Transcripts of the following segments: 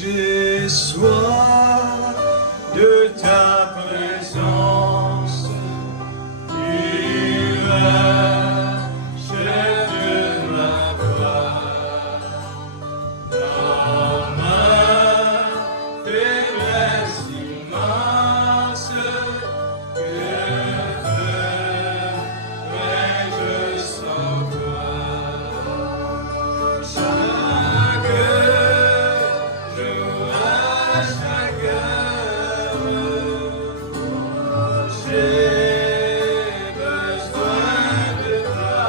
J'ai soif de ta présence, tu achètes ma voix dans ma faiblesse immense. Que ferais-je sans toi? Chaque jour à chaque heure, j'ai besoin de toi.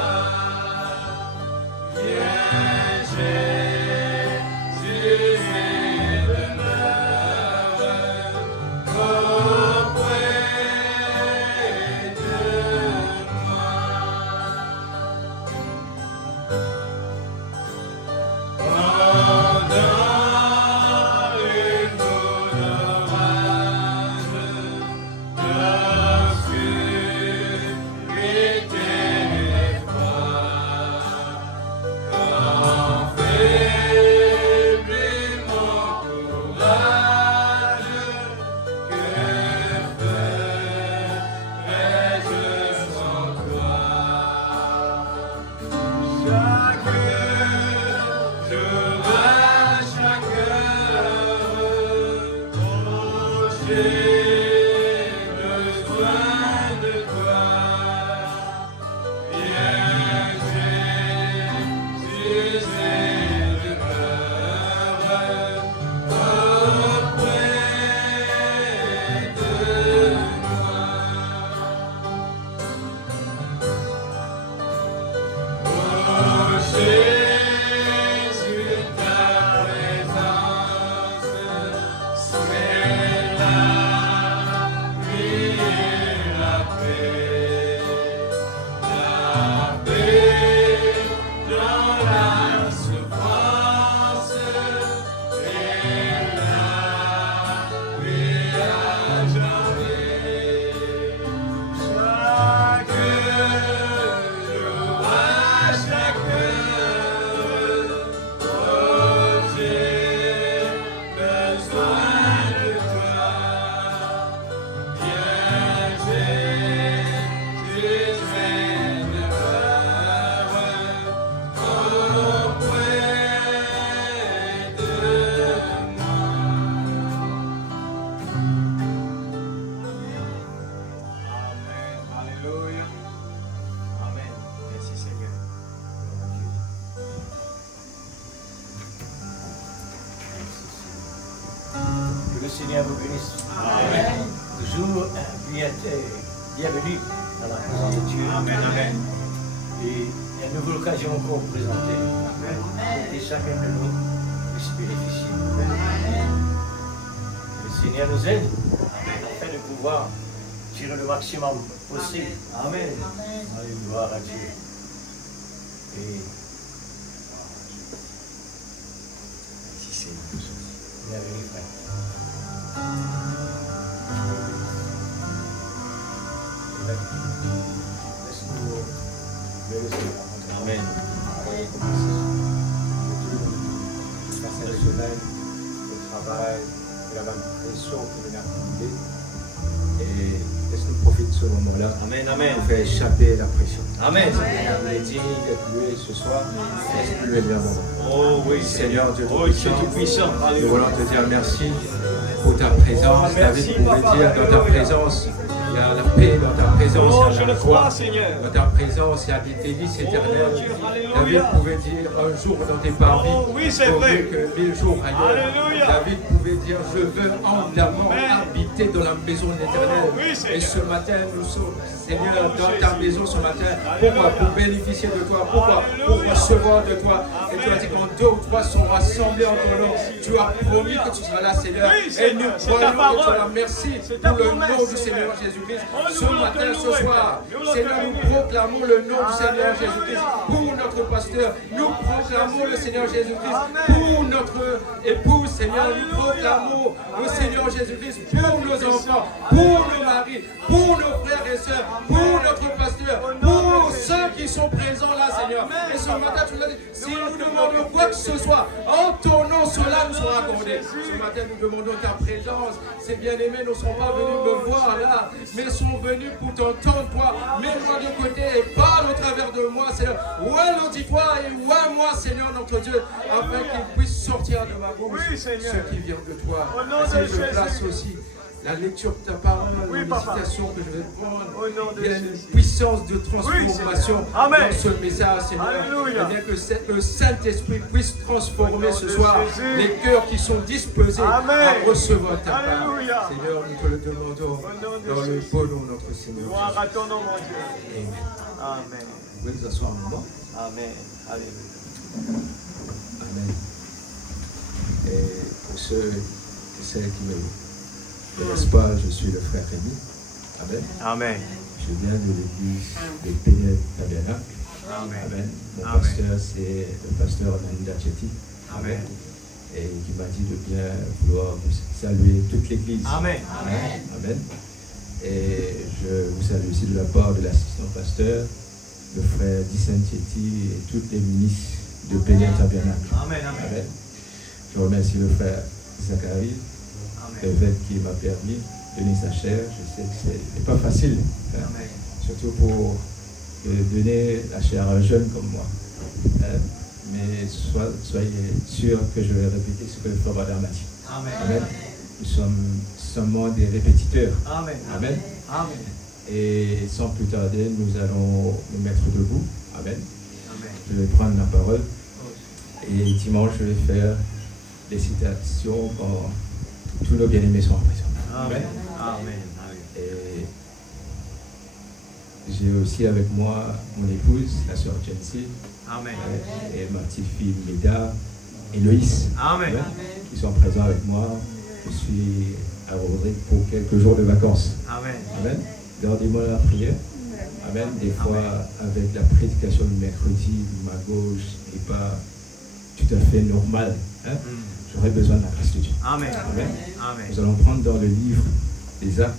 Viens, Jésus, et demeure auprès de moi. Pendant une foule d'orage, d'obscurité et froid, quand faiblit mon courage, que ferais-je sans toi? Chaque jour à chaque heure, oh, j'ai besoin de toi. Viens, Jésus, et demeure auprès de moi. Oh Jésus, ta présence, c'est la vie et la paix. La paix dans la souffrance et la vie à jamais. Chaque jour à chaque heure, oh, j'ai besoin de toi. Viens, Jésus, et demeure auprès de moi. Amen. Alléluia. Amen. Merci Seigneur. Que le Seigneur vous bénisse. Amen. Toujours bienvenue dans la présence de Dieu. Amen. Amen. Et une nouvelle occasion encore vous présenter. Et chacun de nous puisse bénéficier. Le Seigneur nous aide afin de pouvoir tirer le maximum possible. Amen. Gloire à Dieu. Et Merci Seigneur. bienvenue, frère. Laisse-nous bénir le Seigneur. Amen. Merci de semaine, le travail, et la pression qui vient accumuler. Et laisse-nous profiter de ce moment-là Amen. Amen. pour faire échapper la pression. Amen. On est digne d'être loué ce soir, laisse louer bien moment. Oh oui, Seigneur Dieu Oh Dieu Tout-Puissant, Tout-Puissant. nous Alléluia. voulons te dire merci pour ta présence. Merci, David pouvait papa. dire dans ta présence, il y a la paix, dans ta présence, Oh, il y je a la le crois, joie. Seigneur. Dans ta présence, il y a des délices Oh éternelles. Dieu, David alléluia. pouvait dire un jour dans tes parvis, Oh oui, c'est vaut vrai. mieux que 1000 jours ailleurs. Alléluia. David pouvait dire, je veux ardemment Amen. habiter dans la maison de l'Éternel. Oh oui, Seigneur. Et ce matin, nous sommes, Seigneur, Oh, dans ta Jésus. maison ce matin. Alléluia. Pourquoi? Pour bénéficier de toi. Pourquoi? Pour Alléluia. recevoir de toi. Et tu as Amen. dit quand deux ou trois sont rassemblés en ton nom, tu as promis que tu seras là, Seigneur. Oui, Et Seigneur, nous c'est ta croyons que tu parole. seras. Merci C'est ta pour le promesse, nom du Seigneur. Seigneur Jésus-Christ. Oh, nous Ce voulons matin, te ce louer, soir, Père. Nous voulons Seigneur, te nous louer. proclamons le nom du Seigneur Alléluia. Jésus-Christ. Pour notre pasteur, nous proclamons le Seigneur Jésus-Christ. Amen. Pour notre épouse, Seigneur, nous Alléluia. proclamons le Amen. Seigneur Jésus-Christ. Pour nos enfants, pour nos maris, pour nos frères et sœurs, pour notre pasteur, pour pour ceux qui sont présents là, Seigneur. Et ce matin, tu nous as dit, si nous demandons quoi que ce soit, en ton nom, cela nous sera accordé. Ce matin, nous demandons ta présence. Ces bien-aimés ne sont pas venus me voir là, mais sont venus pour t'entendre, toi. Mets-moi de côté et parle au travers de moi, Seigneur. Ouvre l'auditoire et ouvre-moi, Seigneur, notre Dieu, afin qu'il puisse sortir de ma bouche ce qui vient de toi. Ainsi, je place aussi la lecture de ta parole, les citations que je vais prendre. Il y a une puissance de transformation dans ce message, Seigneur. Et bien que le Saint-Esprit puisse transformer ce soir les cœurs qui sont disposés à recevoir ta parole. Seigneur, nous te le demandons dans le beau nom de notre Seigneur. Gloire à ton nom, mon Dieu. Amen. Vous pouvez vous asseoir un moment. Amen. Alléluia. Amen. Et pour ceux et celles qui me connaissent pas, je suis le frère Rémi. Amen. Amen. Je viens de l'église de Péniel Tabernacle. Amen. Amen. Mon Amen. pasteur, c'est le pasteur Nanda Chetty. Amen. Et qui m'a dit de bien vouloir vous saluer toute l'église. Amen. Amen. Amen. Et je vous salue aussi de la part de l'assistant pasteur, le frère Dicen Chetty et toutes les ministres de Péniel Tabernacle. Amen. Amen. Amen. Je remercie le frère Zacharie, l'évêque qui m'a permis de donner sa chair. Je sais que ce n'est pas facile, hein, surtout pour donner la chair à un jeune comme moi. Mais soyez sûrs que je vais répéter ce que le frère Badar m'a dit. Amen. Amen. Nous sommes seulement des répétiteurs. Amen. Amen. Amen. Et sans plus tarder, nous allons nous mettre debout. Amen. Amen. Je vais prendre la parole. Et dimanche, je vais faire des citations quand tous nos bien-aimés sont en présence. Amen. Amen. Et j'ai aussi avec moi mon épouse, la sœur Jency, Amen. et ma petite fille Méda, Héloïse, Amen. qui sont présents avec moi. Je suis à Rodrigue pour quelques jours de vacances. Amen. Amen. Gardez-moi la prière. Amen. Des fois, avec la prédication du mercredi, ma gauche n'est pas tout à fait normale. Hein? J'aurais besoin de la grâce de Dieu. Amen. Amen. Amen. Nous allons prendre dans le livre des Actes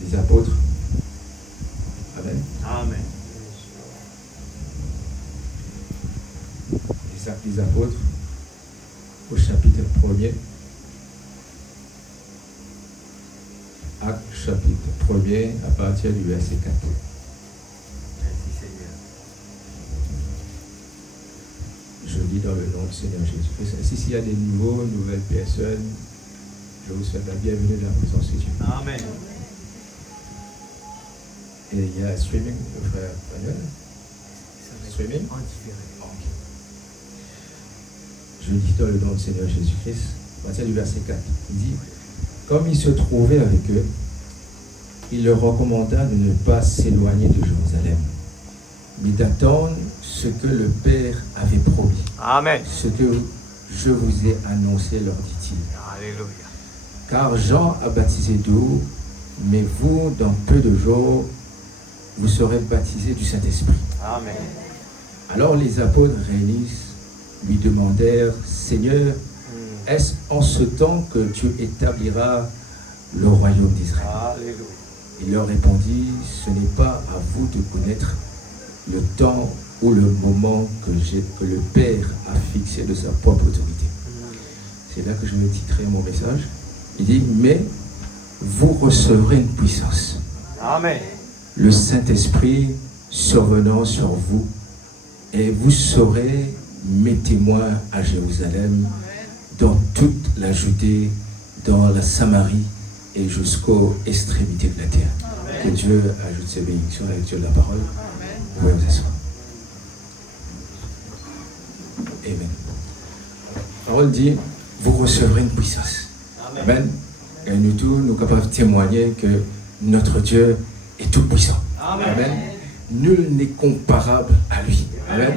des Apôtres. Amen. Amen. Les Actes des Apôtres, au chapitre 1er. Actes chapitre 1er, à partir du verset 4. Merci Seigneur. Je lis dans le nom du Seigneur Jésus-Christ. Ainsi, s'il y a des nouveaux, nouvelles personnes, je vous souhaite la bienvenue dans la présence de Dieu. Amen. Et il y a streaming, le frère Daniel. Streaming. En différé. Ok. Je lis dans le nom du Seigneur Jésus-Christ, à partir du verset 4. Il dit, comme il se trouvait avec eux, il leur recommanda de ne pas s'éloigner de Jérusalem, mais d'attendre ce que le Père avait promis. Amen. Ce que je vous ai annoncé, leur dit-il. Alléluia. Car Jean a baptisé d'eau, mais vous, dans peu de jours, vous serez baptisés du Saint-Esprit. Amen. Alors les apôtres réunissent, lui demandèrent, Seigneur, est-ce en ce temps que Dieu établira le royaume d'Israël? Alléluia. Il leur répondit, ce n'est pas à vous de connaître le temps ou le moment que le Père a fixé de sa propre autorité. C'est là que je vais titrer mon message. Il dit, mais vous recevrez une puissance. Amen. Le Saint-Esprit survenant sur vous, et vous serez mes témoins à Jérusalem, dans toute la Judée, dans la Samarie et jusqu'aux extrémités de la terre. Amen. Que Dieu ajoute ses bénédictions à la lecture de la parole. Vous pouvez vous asseoir. Amen. La parole dit, vous recevrez une puissance. Amen. Amen. Et nous tous, nous sommes capables de témoigner que notre Dieu est tout puissant. Amen. Amen. Nul n'est comparable à lui. Amen.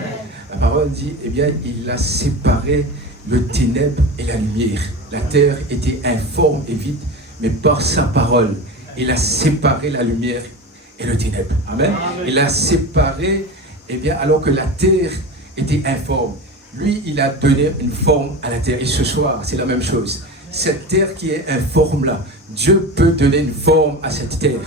La parole dit, eh bien, il a séparé le ténèbre et la lumière. La terre était informe et vide, mais par sa parole, il a séparé la lumière et le ténèbre. Amen. Amen. Il a séparé, eh bien, alors que la terre était informe. Lui, il a donné une forme à la terre. Et ce soir, c'est la même chose. Cette terre qui est informe là, Dieu peut donner une forme à cette terre.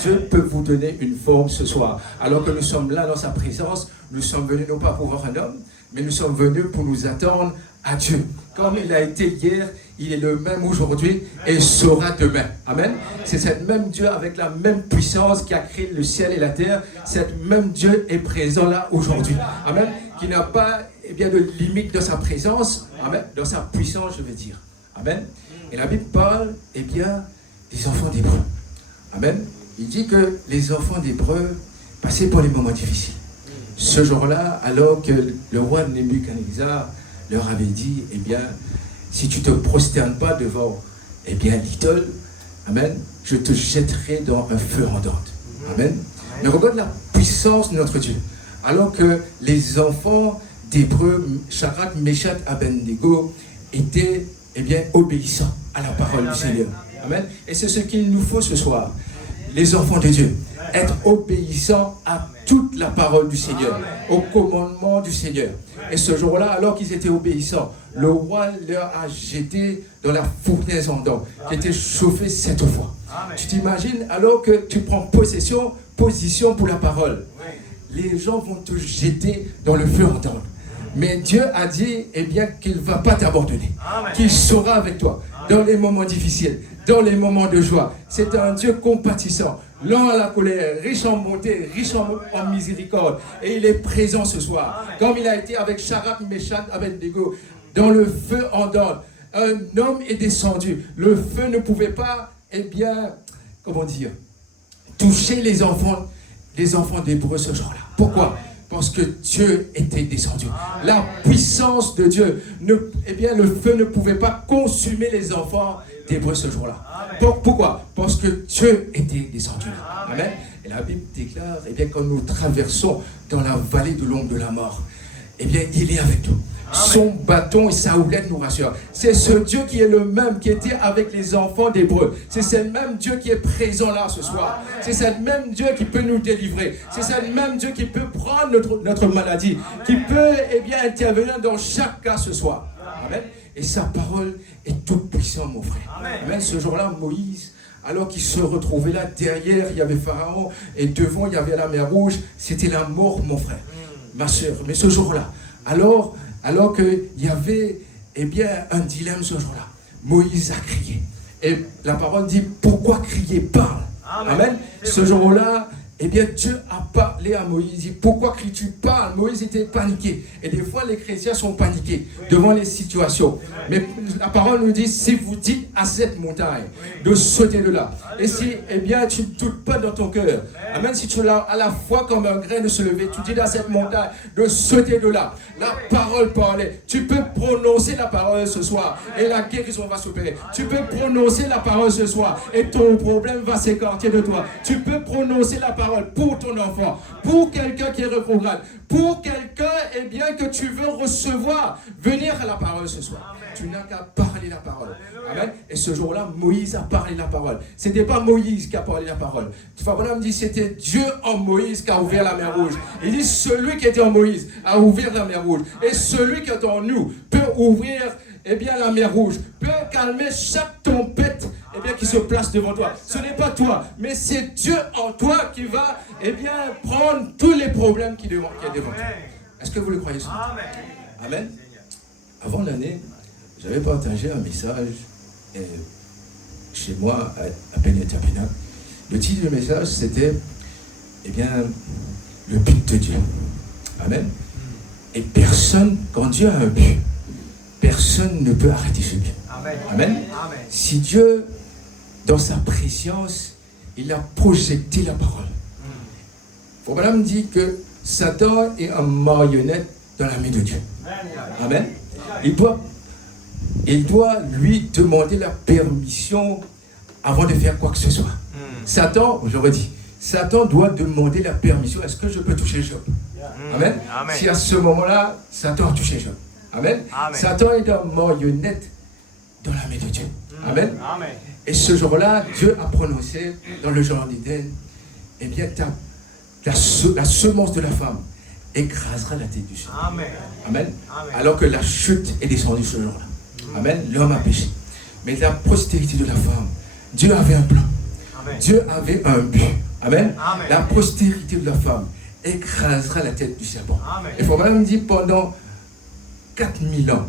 Dieu peut vous donner une forme ce soir. Alors que nous sommes là dans sa présence, nous sommes venus non pas pour voir un homme, mais nous sommes venus pour nous attendre à Dieu. Comme il a été hier, il est le même aujourd'hui et sera demain. Amen. C'est cette même Dieu avec la même puissance qui a créé le ciel et la terre. Cette même Dieu est présent là aujourd'hui. Amen. Qui n'a pas de limite dans sa présence. Amen. Dans sa puissance, je veux dire. Amen. Et la Bible parle des enfants d'Hébreu. Amen. Il dit que les enfants d'Hébreu passaient par les moments difficiles. Ce jour-là, alors que le roi Nebuchadnezzar leur avait dit, si tu ne te prosternes pas devant, l'idole, amen, je te jetterai dans un feu ardent. Amen. Mais regarde la puissance de notre Dieu. Alors que les enfants d'Hébreu, Shadrach, Meshach, Abednego, étaient, obéissants à la parole du Seigneur. Amen. Et c'est ce qu'il nous faut ce soir, les enfants de Dieu. Être obéissants à toute la parole du Seigneur, au commandement du Seigneur. Et ce jour-là, alors qu'ils étaient obéissants, le roi leur a jeté dans la fournaise ardente, qui était chauffée 7 fois. Tu t'imagines, alors que tu prends position pour la parole, les gens vont te jeter dans le feu ardent. Mais Dieu a dit, qu'il ne va pas t'abandonner, qu'il sera avec toi dans les moments difficiles, dans les moments de joie. C'est un Dieu compatissant, lent à la colère, riche en bonté, riche en miséricorde. Et il est présent ce soir. Comme il a été avec Shadrach, Meshach, Abednego, dans le feu ardent. Un homme est descendu. Le feu ne pouvait pas, toucher les enfants d'Hébreu ce jour-là. Pourquoi ? Parce que Dieu était descendu. La puissance de Dieu, le feu ne pouvait pas consumer les enfants d'Hébreu ce jour-là. Pourquoi ? Parce que Dieu était descendu. Amen. Et la Bible déclare, quand nous traversons dans la vallée de l'ombre de la mort, il est avec nous. Son bâton et sa houlette nous rassurent. C'est ce Dieu qui est le même qui était avec les enfants d'Hébreu. C'est ce même Dieu qui est présent là ce soir. C'est ce même Dieu qui peut nous délivrer. C'est ce même Dieu qui peut prendre notre maladie, qui peut intervenir dans chaque cas ce soir. Amen. Et sa parole est toute puissante, mon frère. Amen. Ce jour-là, Moïse, alors qu'il se retrouvait là, derrière, il y avait Pharaon, et devant, il y avait la mer Rouge. C'était la mort, mon frère, ma soeur. Mais ce jour-là, alors qu'il y avait un dilemme ce jour-là, Moïse a crié. Et la parole dit, pourquoi crier ? Parle. Amen. Ce jour-là, Dieu a parlé à Moïse. Il dit, pourquoi cries-tu ? Parle. Moïse était paniqué. Et des fois, les chrétiens sont paniqués devant les situations. Mais la parole nous dit, si vous dites à cette montagne de sauter de là, et si, tu ne doutes pas dans ton cœur, amen, si tu l'as à la fois comme un grain de se lever, tu dis à cette montagne de sauter de là. La parole parlait. Tu peux prononcer la parole ce soir et la guérison va s'opérer. Tu peux prononcer la parole ce soir et ton problème va s'écarter de toi. Tu peux prononcer la parole pour ton enfant, pour quelqu'un qui est reprograde, pour quelqu'un que tu veux recevoir, venir à la parole ce soir. Tu n'as qu'à parler la parole. Amen. Et ce jour-là, Moïse a parlé la parole. Ce n'était pas Moïse qui a parlé la parole. Abraham dit c'était Dieu en Moïse qui a ouvert la mer Rouge. Il dit celui qui était en Moïse a ouvert la mer Rouge. Et celui qui est en nous peut ouvrir la mer Rouge, peut calmer chaque tempête qui se place devant toi. Ce n'est pas toi, mais c'est Dieu en toi qui va prendre tous les problèmes qui est devant toi. Est-ce que vous le croyez ça? Amen. Avant l'année, j'avais partagé un message chez moi à Pénétapinak. Le titre du message, c'était le but de Dieu. Amen. Et personne, quand Dieu a un but, personne ne peut arrêter ce but. Amen. Amen. Si Dieu, dans sa préscience, il a projeté la parole. Abraham dit que Satan est un marionnette dans la main de Dieu. Amen. Il doit lui demander la permission avant de faire quoi que ce soit. Satan, je redis, Satan doit demander la permission. Est-ce que je peux toucher Job? Amen. Si à ce moment-là, Satan a touché Job. Amen. Satan est un marionnette dans la main de Dieu. Amen. Et ce jour-là, Dieu a prononcé dans le jardin d'Éden, la semence de la femme écrasera la tête du chien. Amen. Alors que la chute est descendue ce jour-là. Amen. L'homme a péché. Mais la postérité de la femme, Dieu avait un plan. Dieu avait un but. Amen. Amen. La postérité de la femme écrasera la tête du serpent. Amen. Et Frère Branham dit pendant 4000 ans,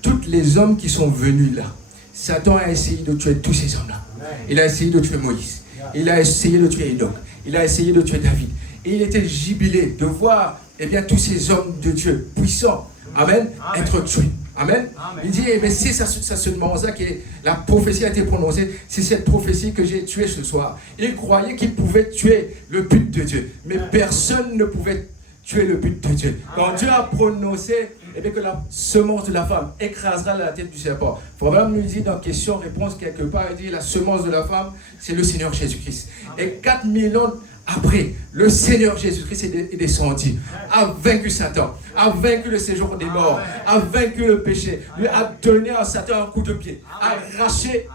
tous les hommes qui sont venus là, Satan a essayé de tuer tous ces hommes-là. Il a essayé de tuer Moïse. Il a essayé de tuer Enoch. Il a essayé de tuer David. Et il était jubilé de voir tous ces hommes de Dieu puissants, Amen, être tués. Amen. Il dit, c'est ça seulement ça que la prophétie a été prononcée. C'est cette prophétie que j'ai tuée ce soir. Il croyait qu'il pouvait tuer le but de Dieu. Mais personne ne pouvait tuer le but de Dieu. Quand Dieu a prononcé que la semence de la femme écrasera la tête du serpent. Frère nous dit dans question-réponse quelque part, il dit la semence de la femme, c'est le Seigneur Jésus-Christ. Et 4000 ans après, le Seigneur Jésus-Christ est descendu, a vaincu Satan, a vaincu le séjour des morts, a vaincu le péché, lui a donné à Satan un coup de pied, a arraché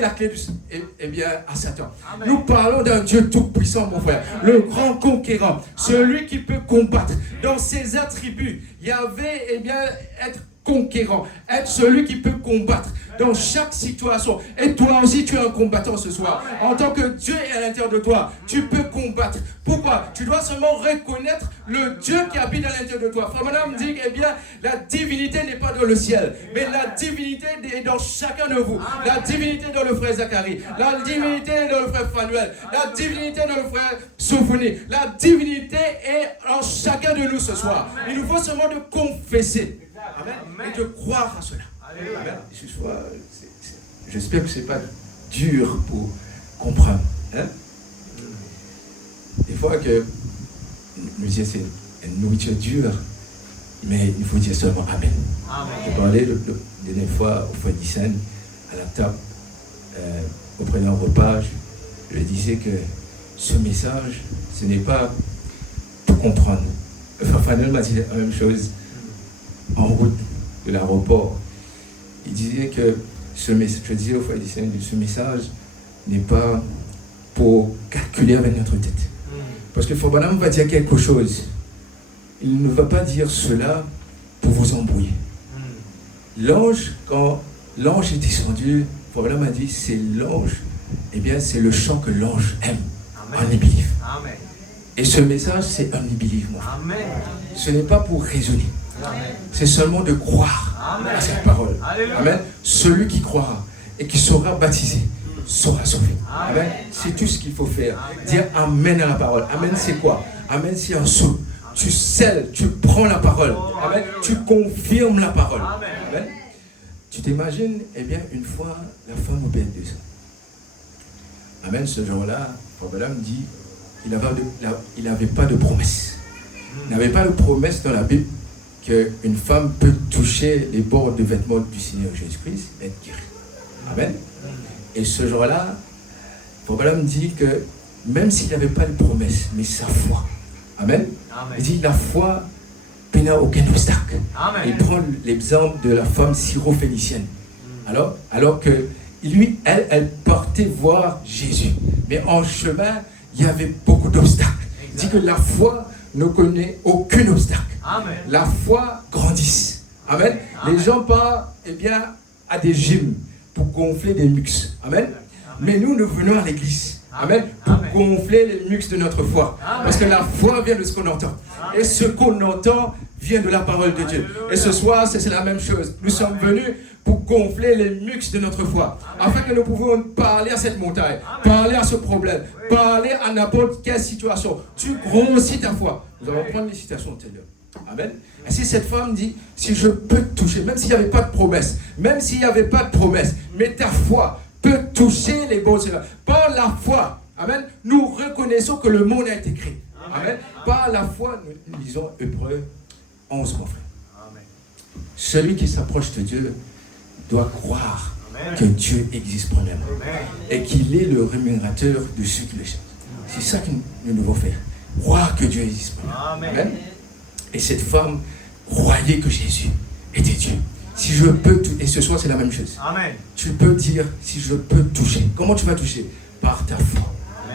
la clé à Satan. Nous parlons d'un Dieu tout-puissant, mon frère, le grand conquérant, celui qui peut combattre. Dans ses attributs, il y avait être conquérant, être celui qui peut combattre dans chaque situation. Et toi aussi, tu es un combattant ce soir. En tant que Dieu est à l'intérieur de toi, tu peux combattre. Pourquoi? Tu dois seulement reconnaître le Dieu qui habite à l'intérieur de toi. Frère Madame dit, la divinité n'est pas dans le ciel, mais la divinité est dans chacun de vous. La divinité est dans le frère Zacharie, la divinité est dans le frère Fanuel, la divinité est dans le frère Sophonie. La divinité est en chacun de nous ce soir. Il nous faut seulement de confesser. Amen. Et de croire à cela. Amen. Ce soir, j'espère que ce n'est pas dur pour comprendre. Hein? Des fois que nous disons c'est une nourriture dure, mais il faut dire seulement Amen. Je parlais la dernière fois au foyer d'Issène, à la table, auprès d'un repas, je disais que ce message, ce n'est pas pour comprendre. Frère Fanel m'a dit la même chose en route de l'aéroport. Il disait que ce message, je disais au foyer d'Issène, ce message n'est pas pour calculer avec notre tête. Parce que Frère Branham va dire quelque chose. Il ne va pas dire cela pour vous embrouiller. L'ange, quand l'ange est descendu, Frère Branham a dit, c'est l'ange, c'est le chant que l'ange aime. Un unbelief. Et ce message, c'est un unbelief, mon frère. Ce n'est pas pour raisonner. C'est seulement de croire à cette parole. Amen. Celui qui croira et qui sera baptisé sera sauvé. Amen. C'est tout ce qu'il faut faire. Dire Amen à la parole. Amen, c'est quoi? Amen, c'est un saut. Tu scelles, tu prends la parole. Amen. Tu confirmes la parole. Amen. Tu t'imagines, une fois, la femme au bête de ça. Amen, ce jour-là, Frère dit, il n'avait pas de promesse. Il n'avait pas de promesse dans la Bible qu'une femme peut toucher les bords de vêtements du Seigneur Jésus-Christ et être guérie. Amen. Et ce jour-là, Frère dit que même s'il n'avait pas de promesse, mais sa foi. Amen. Il dit la foi n'a aucun obstacle. Il prend l'exemple de la femme syrophénicienne. Alors que elle partait voir Jésus. Mais en chemin, il y avait beaucoup d'obstacles. Il dit que la foi ne connaît aucun obstacle. Amen. La foi grandisse. Amen. Les gens partent à des gyms pour gonfler des muscles. Amen. Mais nous venons à l'église. Amen. Pour gonfler les muscles de notre foi. Parce que la foi vient de ce qu'on entend. Et ce qu'on entend vient de la parole de Dieu. Et ce soir, c'est la même chose. Nous sommes venus pour gonfler les muscles de notre foi. Afin que nous pouvons parler à cette montagne, parler à ce problème, parler à n'importe quelle situation. Tu grossis ta foi. Nous allons prendre les citations tout à l'heure. Amen. Et si cette femme dit, si je peux te toucher, même s'il n'y avait pas de promesse, mais ta foi peut toucher les bons seigneurs. Par la foi, amen, nous reconnaissons que le monde a été créé. Amen. Par la foi, nous lisons Hébreux 11, mon frère. Amen. Celui qui s'approche de Dieu doit croire que Dieu existe premièrement et qu'il est le rémunérateur de ceux qui le cherchent. C'est ça que nous devons faire. Croire que Dieu existe premièrement. Amen. Et cette femme croyait que Jésus était Dieu. Si je peux toucher, et ce soir c'est la même chose. Amen. Tu peux dire, si je peux toucher. Comment tu vas toucher? Par ta foi.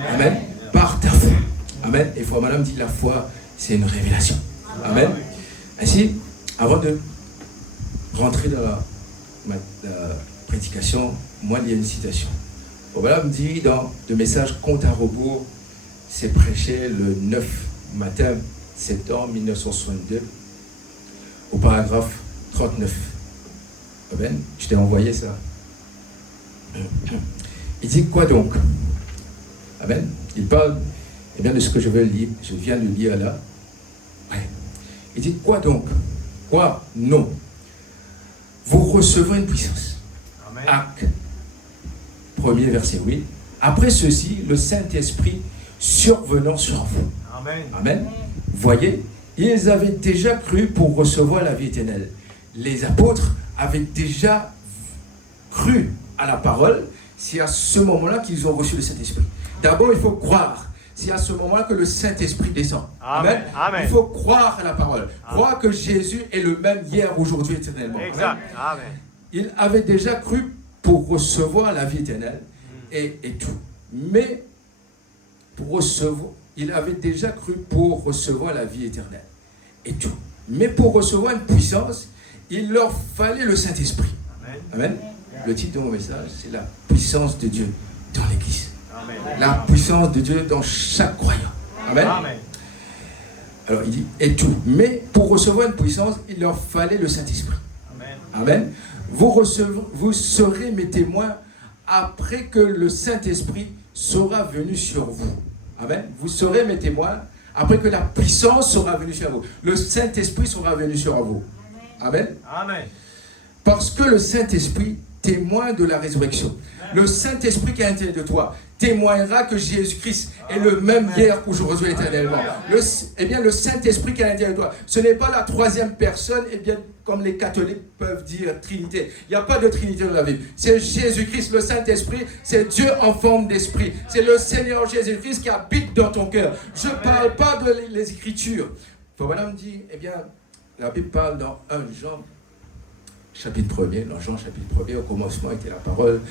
Amen. Amen. Par ta foi. Amen. Et Frère Madame dit, la foi, c'est une révélation. Amen. Ainsi, avant de rentrer dans la prédication, moi, il y a une citation. Voilà, me dit dans le message Compte à rebours, c'est prêché le 9 matin, septembre 1962, au paragraphe 39. Amen. Je t'ai envoyé ça. Il dit quoi donc? Amen. Il parle de ce que je viens de lire là. Ouais. Il dit quoi donc? Quoi? Non. Vous recevrez une puissance. Amen. Acte 1er verset 8. Après ceci, le Saint-Esprit survenant sur vous. Amen. Amen. Voyez, ils avaient déjà cru pour recevoir la vie éternelle. Les apôtres avaient déjà cru à la parole. C'est à ce moment-là qu'ils ont reçu le Saint-Esprit. D'abord, il faut croire. C'est à ce moment-là que le Saint-Esprit descend. Amen. Amen. Il faut croire à la parole. Croire que Jésus est le même hier, aujourd'hui, éternellement. Exact. Amen. Ils avaient déjà cru pour recevoir la vie éternelle et tout. Mais ils avaient déjà cru pour recevoir la vie éternelle et tout. Mais pour recevoir une puissance, il leur fallait le Saint-Esprit. Amen. Amen. Le titre de mon message, c'est la puissance de Dieu dans l'Église. Amen. La puissance de Dieu dans chaque croyant. Amen. Amen. Alors il dit, et tout. Mais pour recevoir une puissance, il leur fallait le Saint-Esprit. Amen. Amen. Vous serez mes témoins après que le Saint-Esprit sera venu sur vous. Amen. Vous serez mes témoins après que la puissance sera venue sur vous. Le Saint-Esprit sera venu sur vous. Amen. Amen. Parce que le Saint-Esprit témoin de la résurrection. Le Saint-Esprit qui est à l'intérieur de toi témoignera que Jésus-Christ est le même hier, aujourd'hui, éternellement. Le Saint-Esprit qui est à l'intérieur de toi, ce n'est pas la troisième personne, comme les catholiques peuvent dire Trinité. Il n'y a pas de Trinité dans la Bible. C'est Jésus-Christ, le Saint-Esprit, c'est Dieu en forme d'esprit. C'est le Seigneur Jésus-Christ qui habite dans ton cœur. Je ne parle pas de les Écritures. Voilà me dit, la Bible parle dans 1 Jean, chapitre 1er, dans Jean chapitre 1er, au commencement était la parole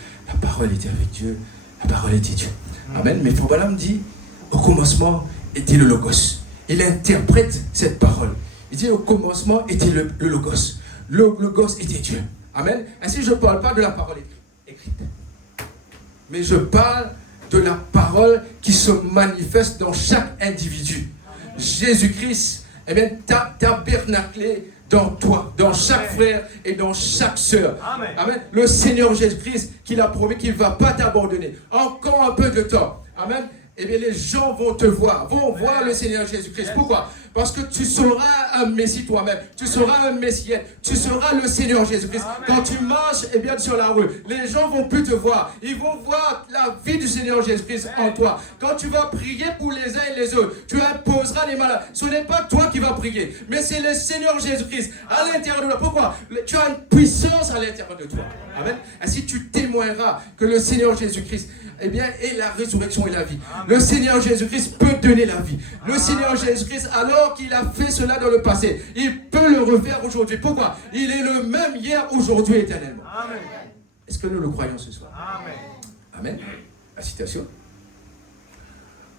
était avec Dieu, la parole était Dieu. Amen. Mais Fabala me dit, au commencement était le Logos. Il interprète cette parole. Il dit, au commencement était le Logos. Le Logos était Dieu. Amen. Ainsi, je ne parle pas de la parole écrite. Mais je parle de la parole qui se manifeste dans chaque individu. Jésus-Christ, tabernaclé dans toi, dans chaque frère et dans chaque sœur. Amen. Amen. Le Seigneur Jésus-Christ qui l'a promis qu'il ne va pas t'abandonner. Encore un peu de temps. Amen. Les gens vont te voir, vont voir le Seigneur Jésus-Christ. Pourquoi? Parce que tu seras un Messie toi-même. Tu seras un Messienne. Tu seras le Seigneur Jésus-Christ. Quand tu marches sur la rue, les gens vont plus te voir. Ils vont voir la vie du Seigneur Jésus-Christ en toi. Quand tu vas prier pour les uns et les autres, tu imposeras les malades. Ce n'est pas toi qui vas prier, mais c'est le Seigneur Jésus-Christ à l'intérieur de toi. Pourquoi? Tu as une puissance à l'intérieur de toi. Amen. Ainsi tu témoigneras que le Seigneur Jésus-Christ est la résurrection et la vie. Amen. Le Seigneur Jésus-Christ peut donner la vie. Le Seigneur Jésus-Christ, alors qu'il a fait cela dans le passé, il peut le refaire aujourd'hui. Pourquoi? Il est le même hier, aujourd'hui, éternellement. Amen. Est-ce que nous le croyons ce soir? Amen. Amen. La citation.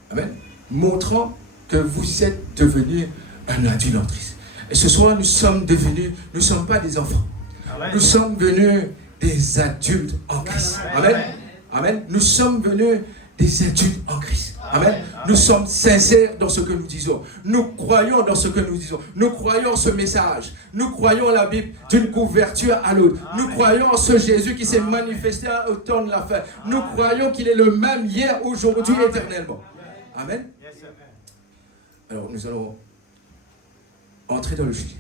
Amen. Montrant que vous êtes devenu un adulte en Christ. Et ce soir, nous ne sommes pas des enfants. Amen. Nous sommes venus des adultes en Christ. Amen. Amen. Amen. Nous sommes venus des adultes en Christ. Amen. Amen. Nous sommes sincères dans ce que nous disons. Nous croyons dans ce que nous disons. Nous croyons en ce message. Nous croyons en la Bible d'une couverture à l'autre. Nous croyons en ce Jésus qui s'est manifesté au temps de la fin. Nous croyons qu'il est le même hier, aujourd'hui, éternellement. Amen. Alors nous allons entrer dans le sujet.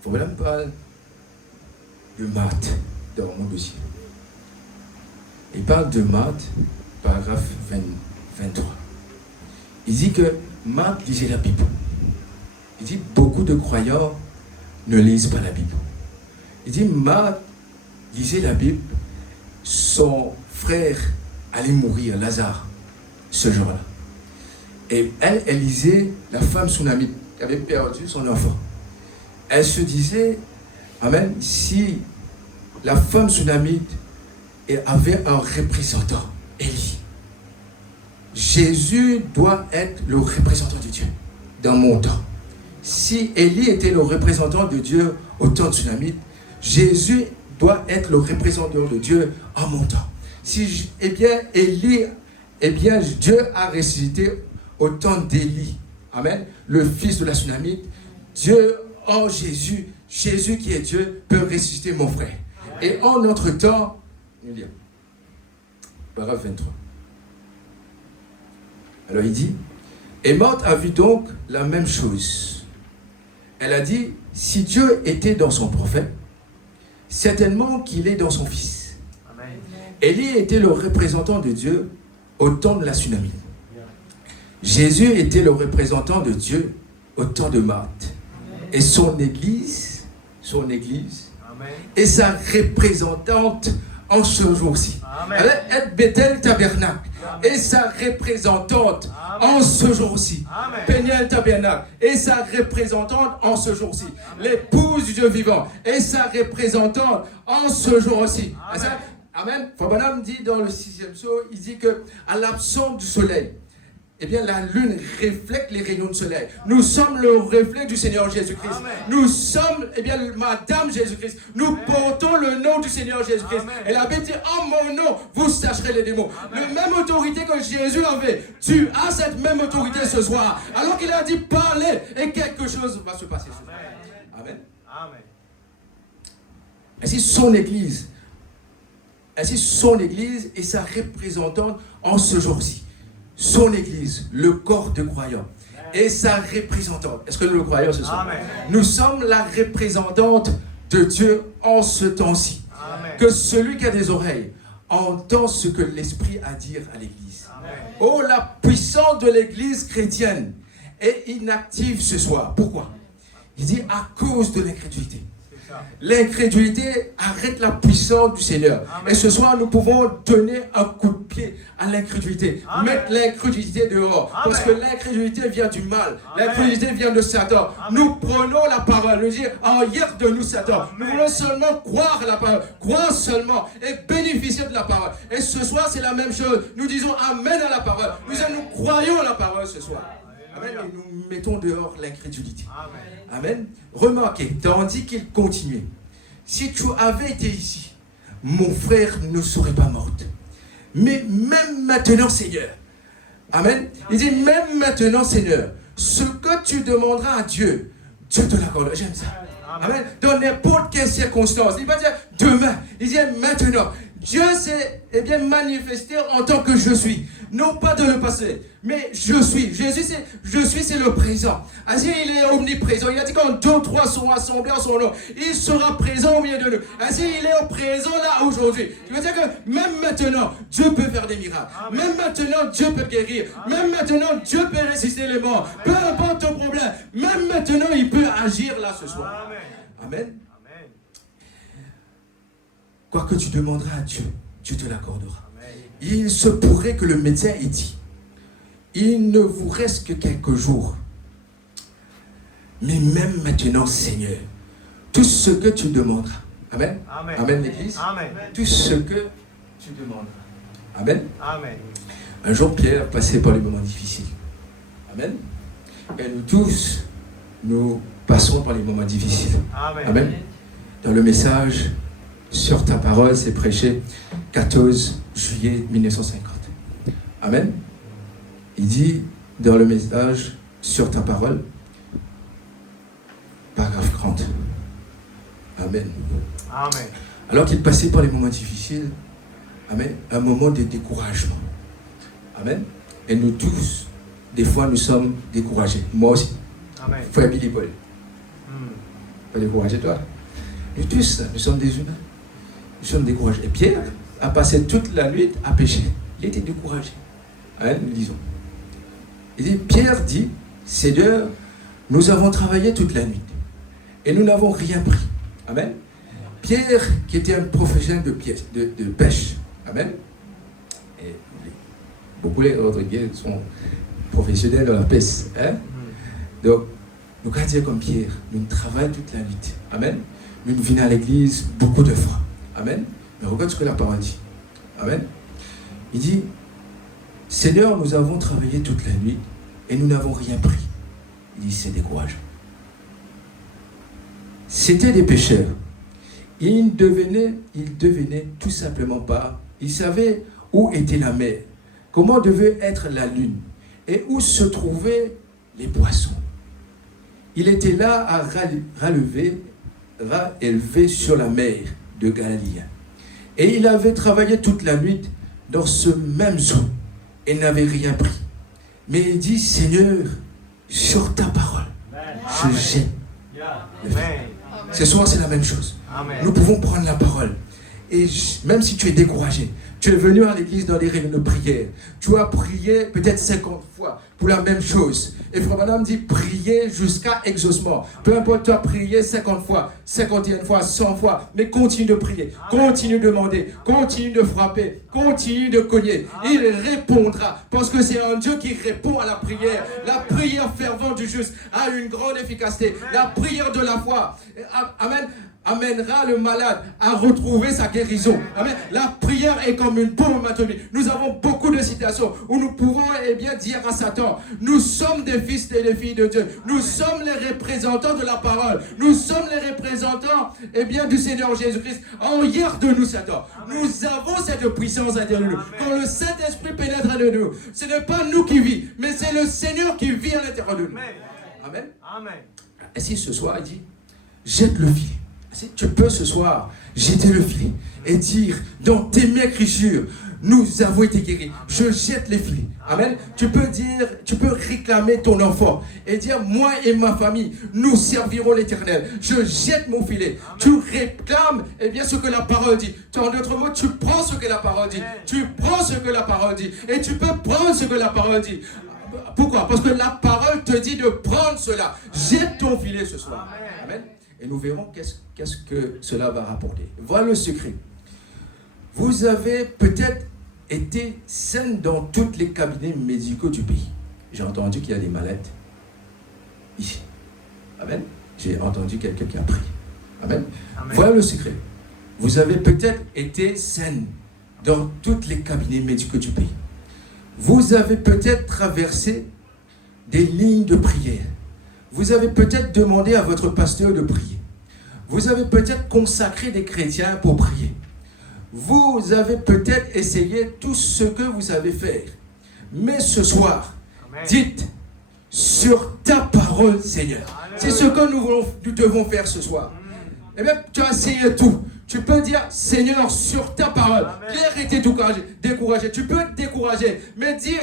Il faut même parler de Marthe dans mon dossier. Il parle de Marthe, paragraphe 23. Il dit que Marthe lisait la Bible. Il dit beaucoup de croyants ne lisent pas la Bible. Il dit Marthe lisait la Bible, son frère allait mourir, Lazare, ce jour-là. Et elle lisait la femme sunamite qui avait perdu son enfant. Elle se disait, amen, si la femme sunamite avait un représentant, Élie, Jésus doit être le représentant de Dieu dans mon temps. Si Élie était le représentant de Dieu au temps de Sunamite, Jésus doit être le représentant de Dieu en mon temps. Si, Dieu a ressuscité au temps d'Élie. Amen. Le fils de la Sunamite. Dieu, en Jésus qui est Dieu, peut ressusciter mon frère. Et en notre temps, paragraphe 23. Alors il dit, et Marthe a vu donc la même chose. Elle a dit, si Dieu était dans son prophète, certainement qu'il est dans son fils. Amen. Élie était le représentant de Dieu au temps de la Sunamite. Jésus était le représentant de Dieu au temps de Marthe. Et son église Amen. Est sa représentante en ce jour-ci. Elle est Bethel Tabernacle et sa représentante en ce jour-ci. Péniel Tabernacle et sa représentante en ce jour-ci. L'épouse du Dieu vivant et sa représentante en ce jour-ci. Amen. Fabanam dit dans le 6e psaume, il dit que à l'absence du soleil, eh bien, la lune reflète les rayons du soleil. Nous sommes le reflet du Seigneur Jésus-Christ. Amen. Nous sommes, eh bien, Madame Jésus-Christ. Nous portons le nom du Seigneur Jésus-Christ. Amen. Et la Bible dit, en mon nom, vous chasserez les démons. La même autorité que Jésus avait, tu as cette même autorité ce soir. Alors qu'il a dit, parlez, et quelque chose va se passer ce soir. Amen. Amen. Ainsi, son Église est sa représentante en ce jour-ci. Son Église, le corps de croyants, et sa représentante. Est-ce que nous le croyons ce soir? Amen. Nous sommes la représentante de Dieu en ce temps-ci. Amen. Que celui qui a des oreilles entend ce que l'Esprit a à dire à l'Église. Amen. Oh, la puissance de l'Église chrétienne est inactive ce soir. Pourquoi? Il dit à cause de l'incrédulité. L'incrédulité arrête la puissance du Seigneur. Amen. Et ce soir, nous pouvons donner un coup de pied à l'incrédulité. Amen. Mettre l'incrédulité dehors. Amen. Parce que l'incrédulité vient du mal. Amen. L'incrédulité vient de Satan. Amen. Nous prenons la parole. Nous disons, hier de nous Satan. Amen. Nous voulons seulement croire la parole. Croire seulement et bénéficier de la parole. Et ce soir, c'est la même chose. Nous disons Amen à la parole. Amen. Nous croyons à la parole ce soir. Amen. Et nous mettons dehors l'incrédulité. Amen. Amen. Remarquez, tandis qu'il continuait. Si tu avais été ici, mon frère ne serait pas mort. Mais même maintenant, Seigneur. Amen. Il dit, même maintenant, Seigneur, ce que tu demanderas à Dieu, Dieu te l'accorde. J'aime ça. Amen. Dans n'importe quelle circonstance. Il va dire demain. Il dit maintenant. Dieu s'est manifesté en tant que je suis. Non pas dans le passé, mais je suis. Jésus, c'est le présent. Ainsi, il est omniprésent. Il a dit quand 2 ou 3 sont assemblés en son nom, il sera présent au milieu de nous. Ainsi, il est au présent là aujourd'hui. Je veux dire que même maintenant, Dieu peut faire des miracles. Amen. Même maintenant, Dieu peut guérir. Amen. Même maintenant, Dieu peut ressusciter les morts. Peu importe ton problème, même maintenant, il peut agir là ce soir. Amen. Amen. Quoi que tu demanderas à Dieu, Dieu te l'accordera. Amen. Il se pourrait que le médecin ait dit, il ne vous reste que quelques jours. Mais même maintenant, Seigneur, tout ce que tu demanderas. Amen. Amen, Amen l'Église. Amen. Tout ce que tu demanderas. Amen. Amen. Un jour, Pierre passait par les moments difficiles. Amen. Et nous tous, nous passons par les moments difficiles. Amen. Amen. Dans le message sur ta parole, c'est prêché 14 juillet 1950. Amen. Il dit dans le message sur ta parole, paragraphe 30. Amen. Amen. Alors qu'il passait par les moments difficiles, amen, un moment de découragement. Amen. Et nous tous, des fois, nous sommes découragés. Moi aussi. Amen. Frère Billy Paul. Pas découragé, toi. Nous tous, nous sommes des humains. Nous sommes découragés. Et Pierre a passé toute la nuit à pécher. Il était découragé. Amen, nous disons. Il dit, Pierre dit, Seigneur, nous avons travaillé toute la nuit et nous n'avons rien pris. Amen. Pierre, qui était un professionnel de pêche. Amen. Et beaucoup les autres guerres sont professionnels dans la pêche. Hein? Donc, nous allons dire comme Pierre, nous travaillons toute la nuit. Amen. Nous venons à l'église beaucoup de fois. Amen. Mais regarde ce que la parole dit. Amen. Il dit, Seigneur, nous avons travaillé toute la nuit et nous n'avons rien pris. Il dit, c'est décourageant. C'était des pécheurs. il devenait tout simplement pas. Il savait où était la mer, comment devait être la lune et où se trouvaient les poissons. Il était là à relever sur la mer de Galilée. Et il avait travaillé toute la nuit dans ce même zoo et n'avait rien pris. Mais il dit, Seigneur, sur ta parole, je jette le filet. Ce soir, c'est la même chose. Amen. Nous pouvons prendre la parole. Et même si tu es découragé, tu es venu à l'église dans des réunions de prière, tu as prié peut-être 50 fois pour la même chose. Et Frère Branham dit prier jusqu'à exaucement. Peu importe, tu as prié 50 fois, 51 fois, 100 fois, mais continue de prier, continue de demander, continue de frapper, continue de cogner. Il répondra parce que c'est un Dieu qui répond à la prière. La prière fervente du juste a une grande efficacité. La prière de la foi, amen, amènera le malade à retrouver sa guérison. Amen. La prière est comme une bombe maintenant. Nous avons beaucoup de situations où nous pouvons dire à Satan, nous sommes des fils et des filles de Dieu. Nous sommes les représentants de la parole. Nous sommes les représentants du Seigneur Jésus-Christ. En hier de nous, Satan. Nous avons cette puissance intérieure de nous. Quand le Saint-Esprit pénètre de nous, ce n'est pas nous qui vivons, mais c'est le Seigneur qui vit à l'intérieur de nous. Amen. Amen. Et si ce soir, il dit, jette le filet. Si tu peux ce soir jeter le filet et dire dans tes mécrissures, nous avons été guéris. Je jette les filets. Amen. Tu peux réclamer ton enfant et dire, moi et ma famille, nous servirons l'Éternel. Je jette mon filet. Amen. Tu réclames ce que la parole dit. En d'autres mots, tu prends ce que la parole dit. Tu prends ce que la parole dit. Et tu peux prendre ce que la parole dit. Pourquoi? Parce que la parole te dit de prendre cela. Jette ton filet ce soir. Amen. Et nous verrons qu'est-ce que cela va rapporter. Voilà le secret. Vous avez peut-être été saine dans tous les cabinets médicaux du pays. J'ai entendu qu'il y a des malades ici. Amen. J'ai entendu quelqu'un qui a prié. Amen. Amen. Voilà le secret. Vous avez peut-être été saine dans tous les cabinets médicaux du pays. Vous avez peut-être traversé des lignes de prière. Vous avez peut-être demandé à votre pasteur de prier. Vous avez peut-être consacré des chrétiens pour prier. Vous avez peut-être essayé tout ce que vous savez faire. Mais ce soir, Amen. Dites, sur ta parole, Seigneur. Amen. C'est ce que nous devons faire ce soir. Tu as essayé tout. Tu peux dire, Seigneur, sur ta parole. Pierre était découragé. Tu peux te décourager. Mais dire,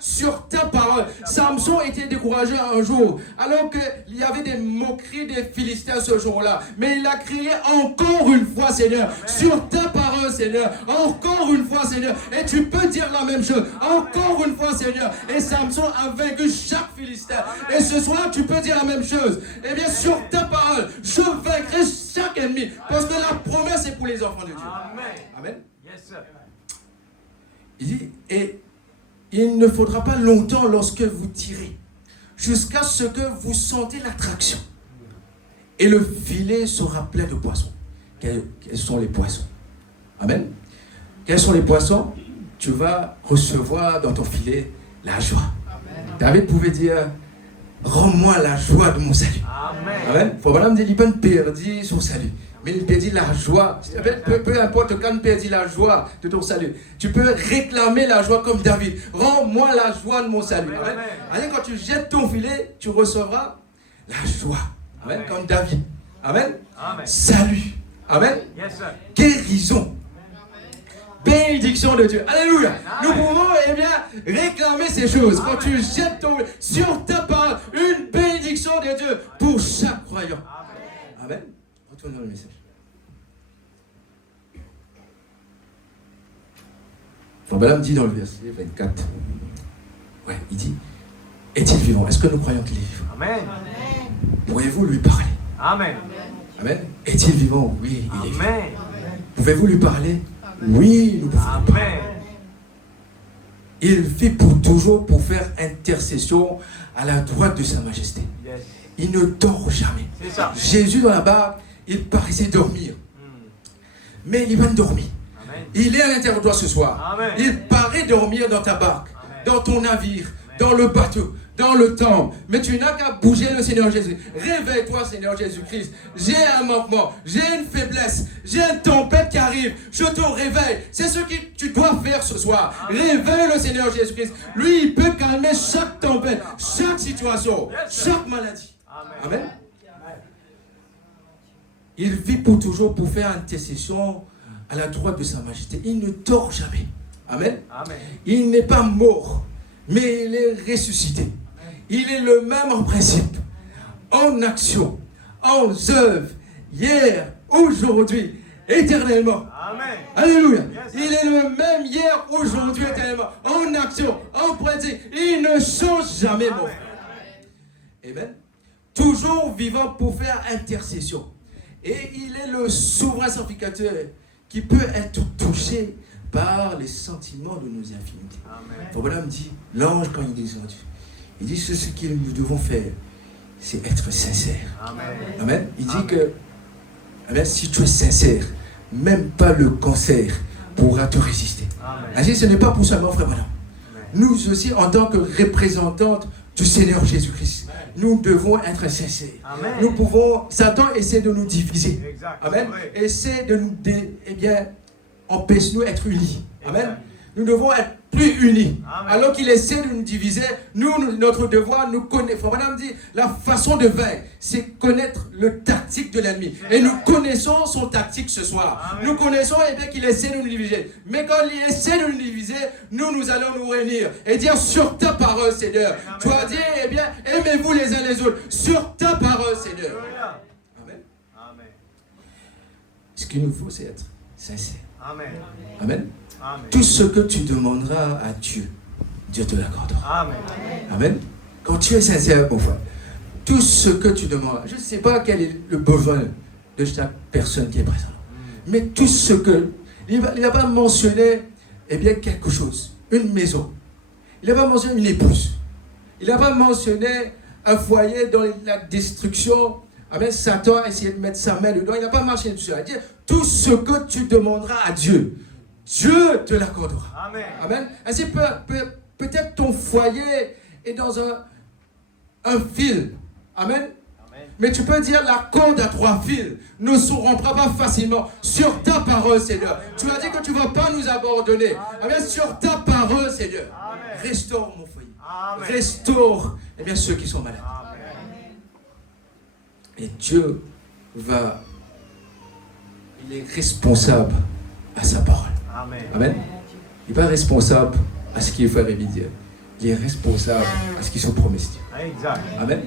sur ta parole. Samson était découragé un jour. Alors qu'il y avait des moqueries des Philistins ce jour-là. Mais il a crié encore une fois, Seigneur. Sur ta parole, Seigneur. Encore une fois, Seigneur. Et tu peux dire la même chose. Encore une fois, Seigneur. Et Samson a vaincu chaque Philistin. Et ce soir, tu peux dire la même chose. Sur ta parole, je vaincrai chaque ennemi. Parce que la promesse c'est pour les enfants de Dieu. Amen. Amen. Yes, sir. Il dit, et il ne faudra pas longtemps lorsque vous tirez, jusqu'à ce que vous sentez l'attraction. Et le filet sera plein de poissons. Quels sont les poissons? Amen. Quels sont les poissons? Tu vas recevoir dans ton filet la joie. Amen. David pouvait dire, rends-moi la joie de mon salut. Amen. Amen. Faut pas me dire, il peut perdre son salut. Mais il perdit la joie. Peu importe quand il perdit la joie de ton salut. Tu peux réclamer la joie comme David. Rends-moi la joie de mon salut. Amen. Amen. Quand tu jettes ton filet, tu recevras la joie. Amen. Amen. Comme David. Amen. Amen. Salut. Amen. Yes, guérison. Bénédiction de Dieu. Alléluia. Nous pouvons réclamer ces choses. Quand tu jettes ton filet sur ta parole, une bénédiction de Dieu pour chaque croyant. Amen. Retournons le message. Balaam dit dans le verset 24, il dit, est-il vivant? Est-ce que nous croyons qu'il est vivant? Amen. Pouvez-vous lui parler? Amen. Amen. Est-il vivant? Oui, il est vivant. Pouvez-vous lui parler? Oui, nous pouvons lui parler. Il vit pour toujours pour faire intercession à la droite de sa majesté. Yes. Il ne dort jamais. Jésus dans la barque, il paraissait dormir. Mais il va dormir. Amen. Il est à l'intérieur de toi ce soir. Amen. Il paraît dormir dans ta barque, Amen. Dans ton navire, Amen. Dans le bateau. dans le temple, mais tu n'as qu'à bouger le Seigneur Jésus. Réveille-toi, Seigneur Jésus-Christ. J'ai un manquement, j'ai une faiblesse, j'ai une tempête qui arrive. Je te réveille. C'est ce que tu dois faire ce soir. Réveille le Seigneur Jésus-Christ. Lui, il peut calmer chaque tempête, chaque situation, chaque maladie. Amen. Il vit pour toujours pour faire intercession à la droite de sa majesté. Il ne dort jamais. Amen. Amen. Il n'est pas mort, mais il est ressuscité. Il est le même en principe, en action, en œuvre, hier, aujourd'hui, éternellement. Amen. Alléluia. Yes. Il est le même hier, aujourd'hui, éternellement, en action, en principe. Il ne change jamais, mon frère. Amen. Toujours vivant pour faire intercession. Et il est le souverain sacrificateur qui peut être touché par les sentiments de nos infimités. Voilà me dit, l'ange quand il est descendu, il dit ce que nous devons faire, c'est être sincère. Amen. Amen. Il dit que amen, si tu es sincère, même pas le cancer pourra te résister. Ainsi, ce n'est pas pour seulement frère madame. Nous aussi, en tant que représentantes du Seigneur Jésus-Christ, nous devons être sincères. Amen. Nous pouvons, Satan essaie de nous diviser. Exact. Amen. Oui. Essaie de nous, eh bien, empêche-nous d'être unis. Amen. Exact. Nous devons être plus unis. Amen. Alors qu'il essaie de nous diviser, notre devoir, nous connaître. Madame dit, la façon de vaincre, c'est connaître le tactique de l'ennemi. Et nous connaissons son tactique ce soir. Amen. Nous connaissons eh bien, qu'il essaie de nous diviser. Mais quand il essaie de nous diviser, nous allons nous réunir et dire sur ta parole, Seigneur. Amen. Tu as dit, eh bien, aimez-vous les uns les autres. Sur ta parole, Seigneur. Alléluia. Amen. Amen. Ce qu'il nous faut, c'est être sincère. Amen. Amen. Amen. Tout ce que tu demanderas à Dieu, Dieu te l'accordera. Amen. Amen. Quand tu es sincère, mon frère, tout ce que tu demandes, je ne sais pas quel est le besoin de chaque personne qui est présente, mais tout ce que, il n'a pas mentionné, eh bien, quelque chose, une maison. Il n'a pas mentionné une épouse. Il n'a pas mentionné un foyer dans la destruction. Amen. Satan a essayé de mettre sa main dedans. Il n'a pas mentionné tout ça. Il dit, tout ce que tu demanderas à Dieu, Dieu te l'accordera. Amen. Amen. Ainsi, peut-être ton foyer est dans un fil. Amen. Amen. Mais tu peux dire la corde à 3 fils ne se rompra pas facilement sur ta parole, Seigneur. Tu as dit que tu ne vas pas nous abandonner. Amen. Sur ta parole, Seigneur. Amen. Restaure mon foyer. Amen. Restaure eh bien, ceux qui sont malades. Amen. Et Dieu il est responsable à sa parole. Amen. Amen. Il n'est pas responsable à ce qu'il fait dire. Il est responsable à ce qu'il se promet. Exact. Amen.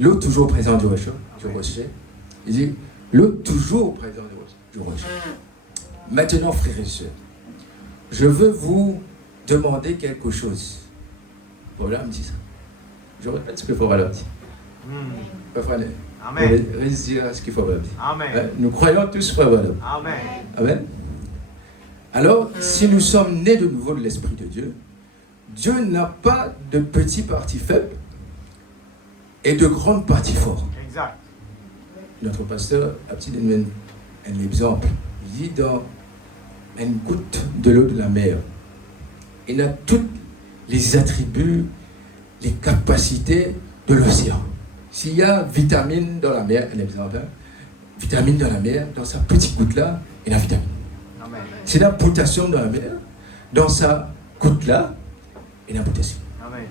L'eau toujours présent du rocher. Il dit, l'eau toujours présent du rocher. Maintenant, frères et sœurs, je veux vous demander quelque chose. Voilà, me dit ça. Je répète ce que Frère dit. Amen. Reste dire ce qu'il faut dire. Amen. Nous croyons tous, Frère Voilà. Amen. Amen. Alors, si nous sommes nés de nouveau de l'Esprit de Dieu, Dieu n'a pas de petits parties faibles et de grandes parties fortes. Exact. Notre pasteur a donné un exemple. Il dit dans une goutte de l'eau de la mer, il a tous les attributs, les capacités de l'océan. S'il y a vitamine dans la mer, un exemple, vitamine dans la mer, dans sa petite goutte là, il y a vitamine. Amen. S'il y a potassium dans la mer, dans sa goutte là, il y a potassium. Amen.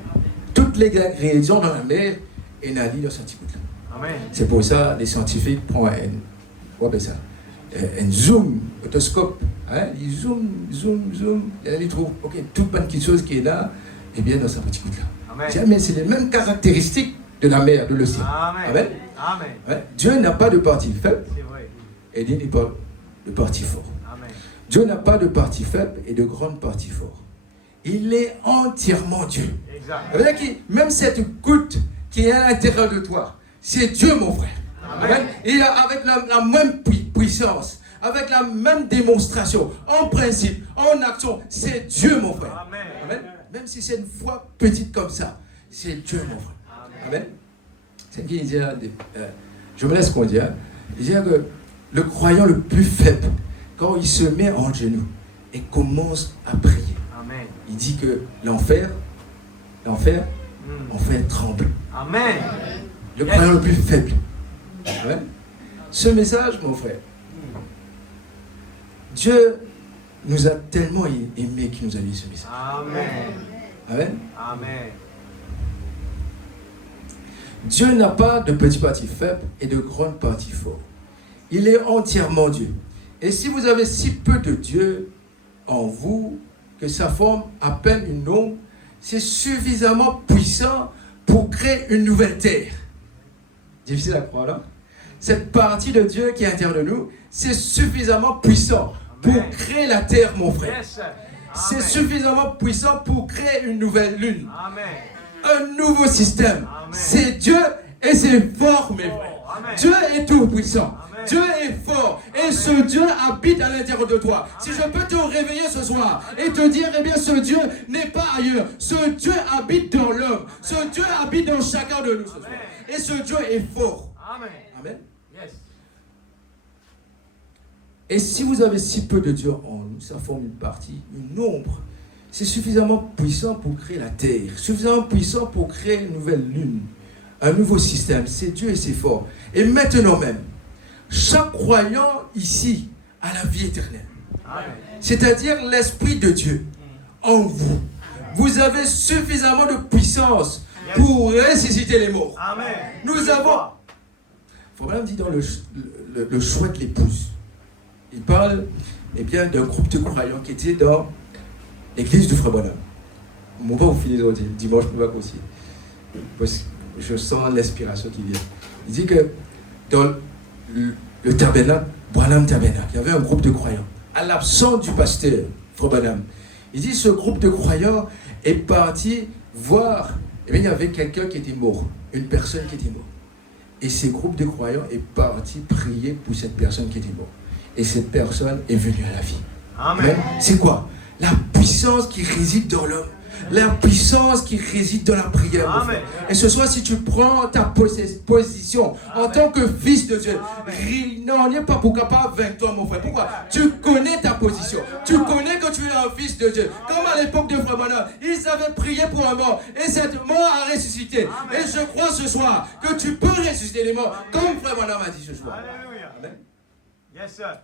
Toutes les ingrédients dans la mer, il y a dans sa petite goutte là. Amen. C'est pour ça que les scientifiques prennent un zoom, otoscope, hein, ils zoom, et là ils trouvent toute petite chose qui est là, et bien dans sa petite goutte là. Amen. Mais c'est les mêmes caractéristiques de la mer, de l'océan. Amen. Amen. Amen. Hein? Dieu n'a pas de partie faible C'est vrai. et il n'a pas de partie forte. Amen. Dieu n'a pas de partie faible et de grande partie forte. Il est entièrement Dieu. Exact. Ça veut dire que même cette goutte qui est à l'intérieur de toi, c'est Dieu, mon frère. Amen. Il a avec la même puissance, avec la même démonstration, en principe, en action, c'est Dieu, mon frère. Amen. Amen. Même si c'est une foi petite comme ça, c'est Dieu, mon frère. Amen. C'est qui dit, je me laisse qu'on dise, il dit que le croyant le plus faible, quand il se met en genoux et commence à prier, Amen. il dit que l'enfer on fait trembler. Amen. Le croyant le plus faible. Amen. Ce message, mon frère, Dieu nous a tellement aimé qu'il nous a dit ce message. Amen. Amen. Amen. Dieu n'a pas de petite partie faible et de grande partie forte. Il est entièrement Dieu. Et si vous avez si peu de Dieu en vous, que ça forme à peine une ombre, c'est suffisamment puissant pour créer une nouvelle terre. Difficile à croire, là. Cette partie de Dieu qui est à l'intérieur de nous, c'est suffisamment puissant pour créer la terre, mon frère. Yes. C'est suffisamment puissant pour créer une nouvelle lune. Amen. Un nouveau système. Amen. C'est Dieu et c'est fort, mes frères. Amen. Dieu est tout puissant. Amen. Dieu est fort. Et ce Dieu habite à l'intérieur de toi. Si je peux te réveiller ce soir et te dire, eh bien, ce Dieu n'est pas ailleurs. Ce Dieu habite dans l'homme. Ce Dieu habite dans chacun de nous ce soir. Et ce Dieu est fort. Amen. Amen. Yes. Et si vous avez si peu de Dieu en nous, ça forme une partie, une ombre. C'est suffisamment puissant pour créer la terre, suffisamment puissant pour créer une nouvelle lune, un nouveau système. C'est Dieu et c'est fort. Et maintenant même, chaque croyant ici a la vie éternelle. Amen. C'est-à-dire l'Esprit de Dieu en vous. Vous avez suffisamment de puissance pour ressusciter les morts. Amen. Nous avons... Frère Branham dit dans le choix de l'épouse. Il parle eh bien, d'un groupe de croyants qui étaient dans l'église du Frère Branham. On va vous finir dimanche, on va aussi. Parce que je sens l'inspiration qui vient. Il dit que dans le tabernacle, Branham Tabernacle, il y avait un groupe de croyants. À l'absence du pasteur, Frère Branham, il dit ce groupe de croyants est parti voir, eh bien, il y avait quelqu'un qui était mort, une personne qui était morte. Et ce groupe de croyants est parti prier pour cette personne qui était morte. Et cette personne est venue à la vie. Amen. C'est quoi? La puissance qui réside dans l'homme. La puissance qui réside dans la prière. Amen. Et ce soir, si tu prends ta position en tant que fils de Dieu, non, n'est pas pour capable vaincre toi, mon frère. Pourquoi? Tu connais ta position. Tu connais que tu es un fils de Dieu. Comme à l'époque de Frère Branham, ils avaient prié pour un mort. Et cette mort a ressuscité. Amen. Et je crois ce soir que tu peux ressusciter les morts. Comme Frère Branham a dit ce soir. Alléluia. Amen. Yes, sir.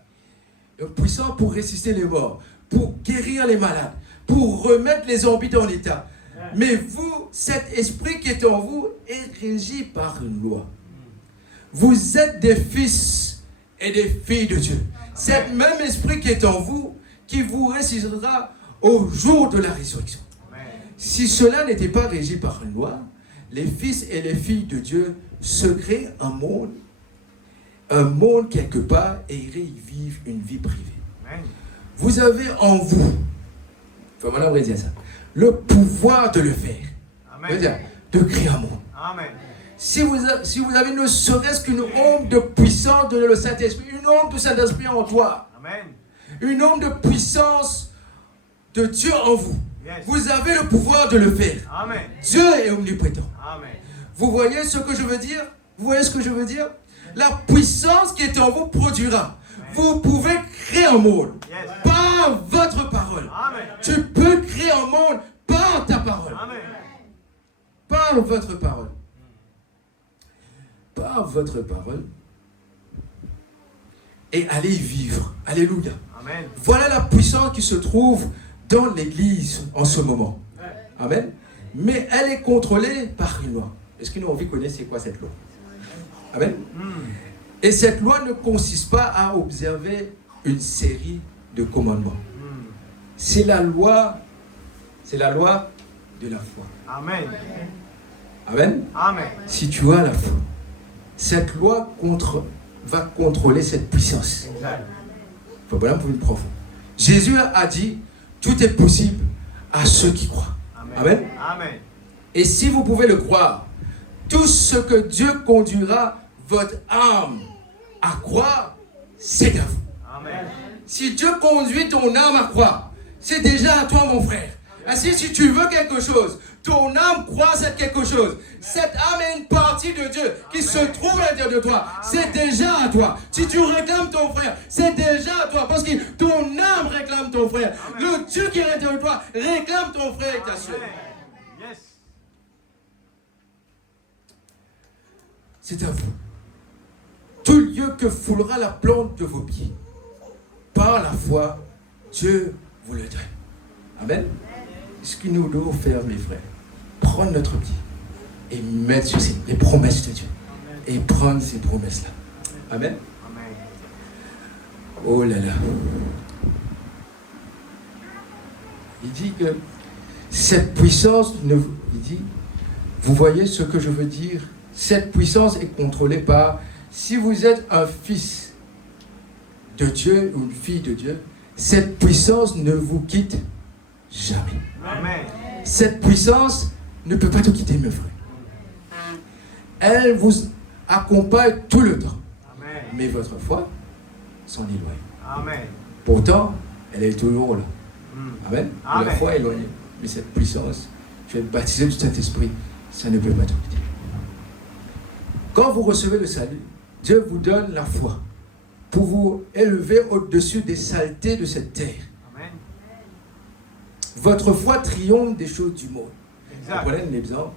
Puissant pour ressusciter les morts, pour guérir les malades, pour remettre les zombies en état. Mais vous, cet esprit qui est en vous est régi par une loi. Vous êtes des fils et des filles de Dieu. Cet même esprit qui est en vous, qui vous ressuscitera au jour de la résurrection. Si cela n'était pas régi par une loi, les fils et les filles de Dieu se créent un monde quelque part et iraient y vivre une vie privée. Amen. Vous avez en vous, voilà, on va dire ça, le pouvoir de le faire. Amen. C'est-à-dire de créer un monde. Amen. Si vous avez ne serait-ce qu'une ombre de puissance de le Saint-Esprit, une ombre de Saint-Esprit en toi, Amen. une ombre de puissance de Dieu en vous, Yes. vous avez le pouvoir de le faire. Amen. Dieu est omnipotent. Amen. Vous voyez ce que je veux dire? Vous voyez ce que je veux dire? La puissance qui est en vous produira. Vous pouvez créer un monde Yes. par votre parole. Amen. Tu peux créer un monde par ta parole. Amen. Par votre parole. Par votre parole. Et allez y vivre. Alléluia. Amen. Voilà la puissance qui se trouve dans l'église en ce moment. Amen. Mais elle est contrôlée par une loi. Est-ce que nous avons envie de connaître c'est quoi cette loi? Amen. Et cette loi ne consiste pas à observer une série de commandements. C'est la loi de la foi. Amen. Amen. Amen. Si tu as la foi, cette loi va contrôler cette puissance. Exact. Voilà pour une profond. Jésus a dit, tout est possible à ceux qui croient. Amen. Amen. Amen. Et si vous pouvez le croire, tout ce que Dieu conduira votre âme à croire, c'est à vous. Amen. Si Dieu conduit ton âme à croire, c'est déjà à toi, mon frère. Ainsi, si tu veux quelque chose, ton âme croit cette quelque chose. Cette âme est une partie de Dieu qui se trouve à l'intérieur de toi. C'est déjà à toi. Si tu réclames ton frère, c'est déjà à toi. Parce que ton âme réclame ton frère. Le Dieu qui est à l'intérieur de toi réclame ton frère et ta soeur. Yes. c'est à vous. Tout lieu que foulera la plante de vos pieds, par la foi, Dieu vous le donne. Amen. Ce que nous devons faire, mes frères, prendre notre pied et mettre sur les promesses de Dieu. Et prendre ces promesses-là. Amen. Oh là là. Il dit que cette puissance, il dit, vous voyez ce que je veux dire? Cette puissance est contrôlée par, si vous êtes un fils de Dieu ou une fille de Dieu, cette puissance ne vous quitte jamais. Amen. Cette puissance ne peut pas te quitter, mes frères. Elle vous accompagne tout le temps. Amen. Mais votre foi s'en éloigne. Amen. Pourtant, elle est toujours là. Amen. Amen. La foi est éloignée. Mais cette puissance, tu es baptisé du Saint-Esprit, ça ne peut pas te quitter. Quand vous recevez le salut, Dieu vous donne la foi pour vous élever au-dessus des saletés de cette terre. Amen. Votre foi triomphe des choses du monde. Exact. Je prenais un exemple.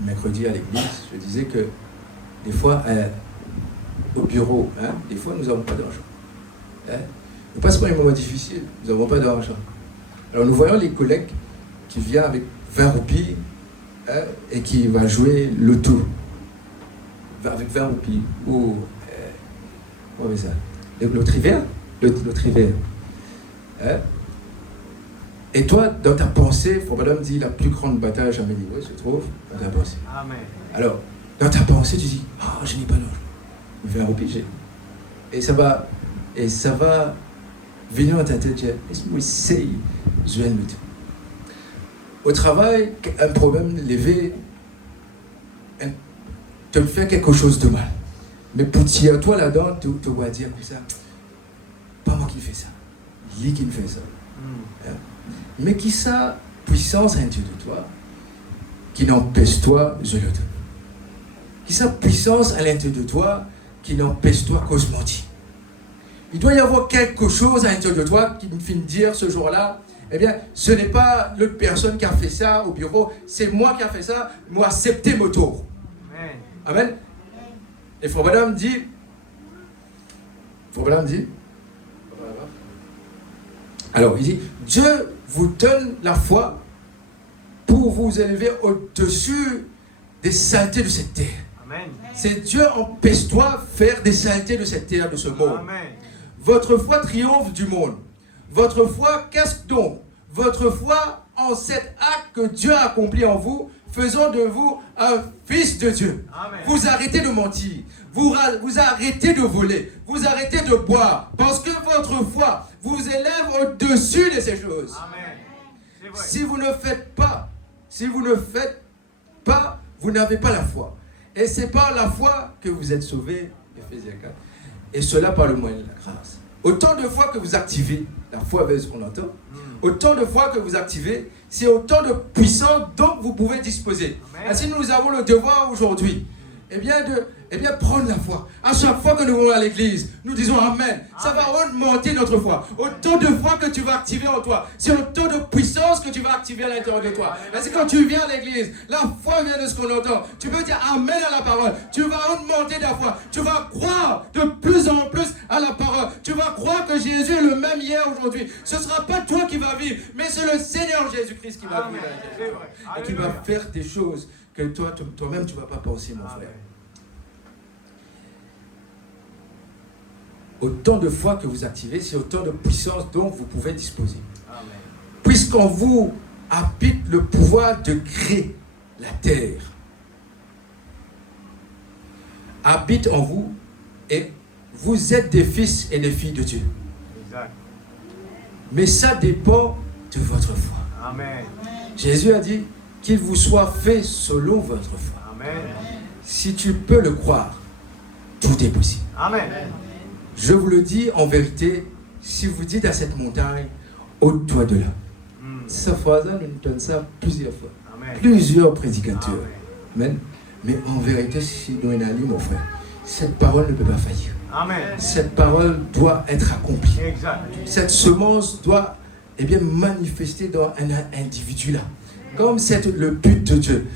Mercredi à l'église, je disais que des fois, au bureau, des fois nous n'avons pas d'argent. Nous passons par un moment difficile, nous n'avons pas d'argent. Alors nous voyons les collègues qui viennent avec 20 roupies et qui va jouer le tour. Avec 20 roupies. Ou, comment on fait ça? Le trivers. Et toi, dans ta pensée, Frère dit la plus grande bataille jamais livrée se trouve dans ta pensée. Amen. Alors, dans ta pensée, tu dis, je n'ai pas d'argent. 20 roupies, j'ai. Et ça va venir dans ta tête, laisse-moi essayer, je viens de me dire. Au travail, un problème levé te fait quelque chose de mal. Mais pour tirer toi là-dedans, tu vas dire comme ça, pas moi qui fais ça, lui qui me fait ça. Mais qui ça, puissance à l'intérieur de toi, qui n'empêche toi, je le donne. Qui ça, puissance à l'intérieur de toi, qui n'empêche toi, cause menti. Il doit y avoir quelque chose à l'intérieur de toi qui me fait dire ce jour-là, eh bien, ce n'est pas l'autre personne qui a fait ça au bureau, c'est moi qui a fait ça, moi accepter mon tour. Amen. Et Frère Branham dit, alors il dit, Dieu vous donne la foi pour vous élever au-dessus des saletés de cette terre. Amen. C'est Dieu empêche-toi de faire des saletés de cette terre, de ce monde. Amen. Votre foi triomphe du monde. Votre foi, qu'est-ce donc? Votre foi en cet acte que Dieu a accompli en vous, faisant de vous un fils de Dieu. Amen. Vous arrêtez de mentir. Vous arrêtez de voler. Vous arrêtez de boire. Parce que votre foi vous élève au-dessus de ces choses. Amen. C'est vrai. Si vous ne faites pas, vous n'avez pas la foi. Et c'est par la foi que vous êtes sauvés, Éphésiens 4. Et cela par le moyen de la grâce. Autant de fois que vous activez la foi avec ce qu'on entend, autant de fois que vous activez, c'est autant de puissance dont vous pouvez disposer. Amen. Ainsi, nous avons le devoir aujourd'hui, eh bien, prendre la foi. À chaque fois que nous allons à l'église, nous disons Amen. Ça va augmenter notre foi. Autant de fois que tu vas activer en toi, c'est autant de puissance que tu vas activer à l'intérieur de toi. Ainsi, quand tu viens à l'église, la foi vient de ce qu'on entend. Tu peux dire Amen à la parole. Tu vas augmenter ta foi. Tu vas croire de plus en plus à la parole. Tu vas croire que Jésus est le même hier, aujourd'hui. Ce ne sera pas toi qui vas vivre, mais c'est le Seigneur Jésus-Christ qui va vivre à l'intérieur de toi. Et qui va faire des choses que toi-même tu ne vas pas penser, mon frère. Autant de fois que vous activez, c'est autant de puissance dont vous pouvez disposer. Amen. Puisqu'en vous habite le pouvoir de créer la terre. Habite en vous et vous êtes des fils et des filles de Dieu. Exact. Mais ça dépend de votre foi. Amen. Jésus a dit qu'il vous soit fait selon votre foi. Amen. Si tu peux le croire, tout est possible. Amen. Je vous le dis en vérité, si vous dites à cette montagne, ôte-toi de là. Cette phrase-là, nous entendons ça plusieurs fois. Amen. Plusieurs prédicateurs. Amen. Mais en vérité, si nous allons, mon frère, cette parole ne peut pas faillir. Amen. Cette parole doit être accomplie. Exact. Cette semence doit manifester dans un individu là. Comme c'est le but de Dieu.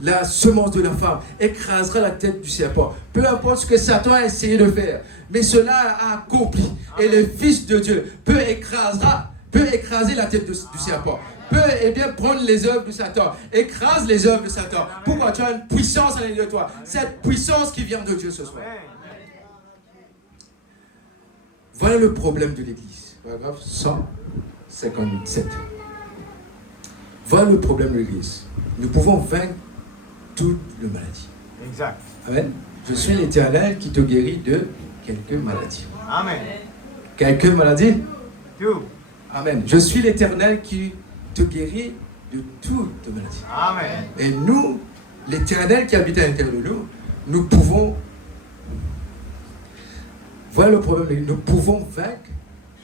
la semence de la femme écrasera la tête du serpent. Peu importe ce que Satan a essayé de faire, mais cela a accompli. Et le Fils de Dieu peut écraser la tête du serpent. Peut bien prendre les œuvres de Satan, écrase les œuvres de Satan. Pourquoi? Tu as une puissance à l'intérieur de toi. Cette puissance qui vient de Dieu ce soir. Voilà le problème de l'Église. Paragraphe 157. Voilà le problème de l'Église. Nous pouvons vaincre toute la maladie. Exact. Amen. Je suis l'Éternel qui te guérit de quelques maladies. Amen. Quelques maladies? Tout. Amen. Je suis l'Éternel qui te guérit de toute maladie. Amen. Et nous, l'Éternel qui habite à l'intérieur de nous, nous pouvons... Voilà le problème. Nous pouvons vaincre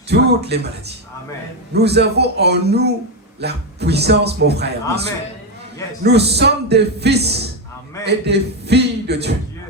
toutes les maladies. Amen. Nous avons en nous la puissance, mon frère. Amen. Monsieur. Yes. Nous sommes des fils Amen. et des filles de Dieu. Dieu.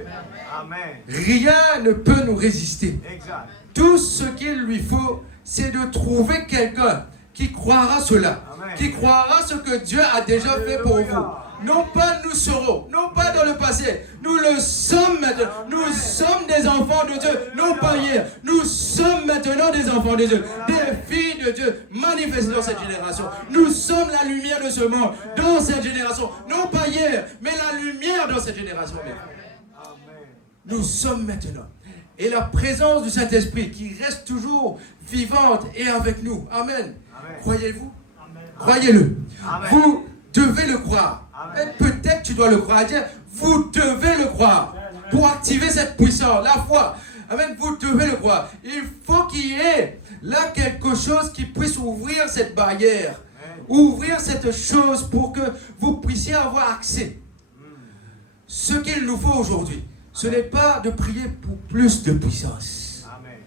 Amen. Rien ne peut nous résister. Exact. Tout ce qu'il lui faut, c'est de trouver quelqu'un qui croira cela, Amen. qui croira ce que Dieu a déjà fait pour vous. Non pas nous serons, non pas dans le passé, nous le sommes maintenant. Nous sommes des enfants de Dieu, non pas hier. Nous sommes maintenant des enfants de Dieu, des filles de Dieu manifestées dans cette génération. Nous sommes la lumière de ce monde dans cette génération, non pas hier, mais la lumière dans cette génération. Nous sommes maintenant. Et la présence du Saint-Esprit qui reste toujours vivante et avec nous. Amen. Amen. Croyez-vous? Croyez-le. Amen. Vous devez le croire. Amen. Et peut-être tu dois le croire. Dieu, vous devez le croire. Pour activer cette puissance, la foi. Amen. Vous devez le croire. Il faut qu'il y ait là quelque chose qui puisse ouvrir cette barrière. Amen. Ouvrir cette chose pour que vous puissiez avoir accès. Ce qu'il nous faut aujourd'hui, ce n'est pas de prier pour plus de puissance. Amen.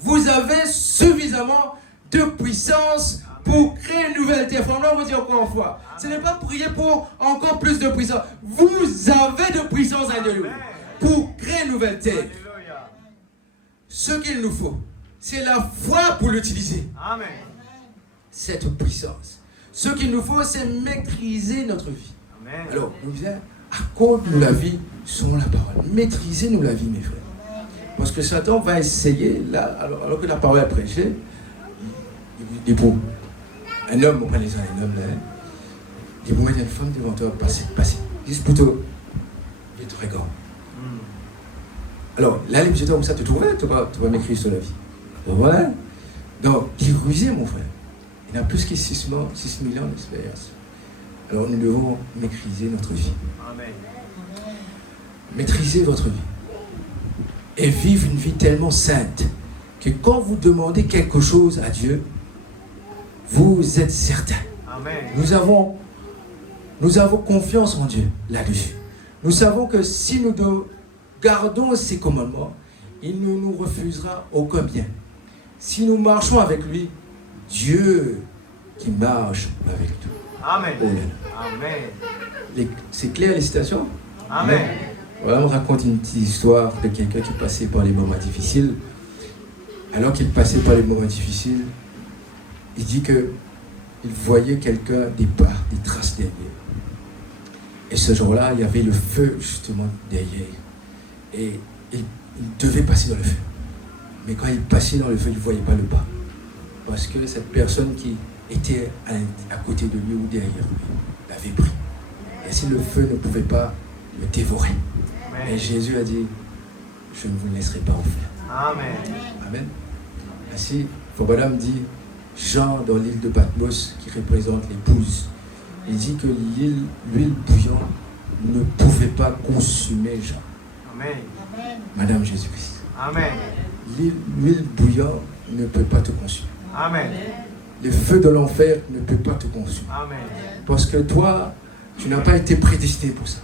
Vous avez suffisamment de puissance pour créer une nouvelle terre. On va vous dire encore une fois. Ce n'est pas prier pour encore plus de puissance. Vous avez de puissance à Dieu pour créer une nouvelle terre. Alléluia. Ce qu'il nous faut, c'est la foi pour l'utiliser. Amen. Cette puissance. Ce qu'il nous faut, c'est maîtriser notre vie. Amen. Alors, nous disons, accorde-nous la vie selon la parole. Maîtrisez-nous la vie, mes frères. Parce que Satan va essayer, là, alors que la parole est prêchée, il dit pour un homme, on prend les un homme là, il dit pour mettre une femme devant toi, passez. Dis plutôt, il est très grand. Alors, là, les petits hommes, ça te trouverait, tu vas m'écrire sur la vie. Donc, voilà. Donc, il est rusé, mon frère. Il a plus que 6 millions d'expérience. Alors, nous devons maîtriser notre vie. Amen. Maîtrisez votre vie. Et vivre une vie tellement sainte que quand vous demandez quelque chose à Dieu, vous êtes certain. Amen. Nous avons confiance en Dieu là-dessus. Nous savons que si nous gardons ses commandements, il ne nous refusera aucun bien. Si nous marchons avec lui, Dieu qui marche avec nous. Amen. Oh là là. Amen. C'est clair les citations? Amen. Voilà, on raconte une petite histoire de quelqu'un qui passait par les moments difficiles. Alors qu'il passait par les moments difficiles, il dit que il voyait quelqu'un, des pas, des traces derrière. Et ce jour-là, il y avait le feu justement derrière. Et il devait passer dans le feu. Mais quand il passait dans le feu, il ne voyait pas le pas. Parce que cette personne qui était à côté de lui ou derrière lui l'avait pris. Et si le feu ne pouvait pas le dévorer. Amen. Et Jésus a dit, je ne vous laisserai pas en faire. Amen. Amen. Ainsi, Fobadam dit, Jean dans l'île de Patmos, qui représente l'épouse, il dit que l'huile bouillante ne pouvait pas consumer Jean. Amen. Madame Jésus-Christ. Amen. L'huile bouillante ne peut pas te consumer. Amen. Le feu de l'enfer ne peut pas te consumer. Amen. Parce que toi, tu n'as pas été prédestiné pour ça.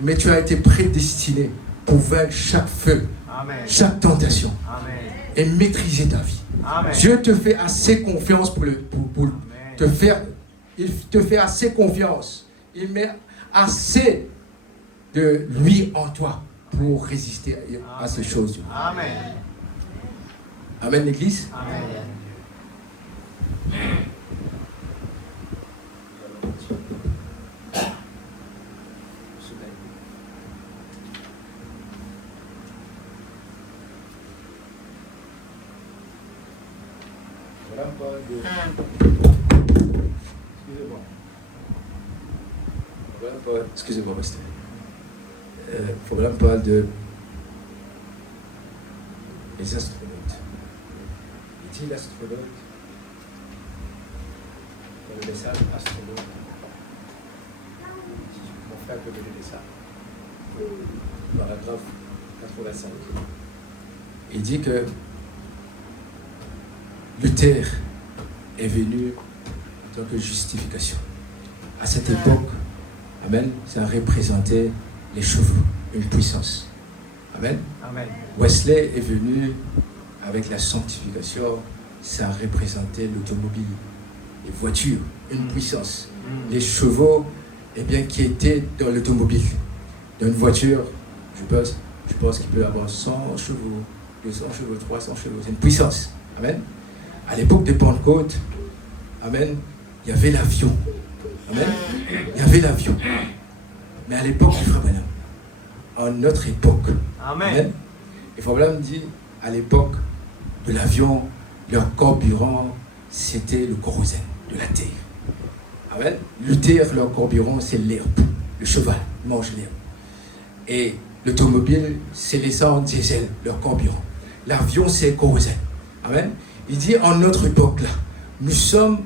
Mais tu as été prédestiné pour vaincre chaque feu, Amen. chaque tentation Amen. et maîtriser ta vie. Amen. Dieu te fait assez confiance pour te faire. Il te fait assez confiance. Il met assez de lui en toi pour résister à ces choses. Amen. Amen, l'Église. Amen. Voilà, parle de... Excusez-moi. Voilà, excusez-moi, pasteur. Voilà, parle de... les astronautes. Il dit l'astronaute, dans le message astronaute, mon frère peut me donner ça. Paragraphe 85. Il dit que Luther est venu en tant que justification. À cette époque, amen, ça représentait les chevaux, une puissance. Amen. Amen. Wesley est venu avec la sanctification, ça représentait l'automobile, les voitures, une puissance. Les chevaux, eh bien, qui étaient dans l'automobile. Dans une voiture, je pense qu'il peut y avoir 100 chevaux, 200 chevaux, 300 chevaux. C'est une puissance. Amen. À l'époque de Pentecôte, amen, il y avait l'avion. Amen. Il y avait l'avion. Mais à l'époque du Frère Branham, en notre époque, amen, et Frère Branham dit, à l'époque de l'avion, leur carburant, c'était le kérosène de la terre. Amen. Luther, leur carburant, c'est l'herbe. Le cheval mange l'herbe. Et l'automobile, c'est l'essence diesel, leur carburant. L'avion, c'est le kérosène. Amen. Il dit, en notre époque-là, nous sommes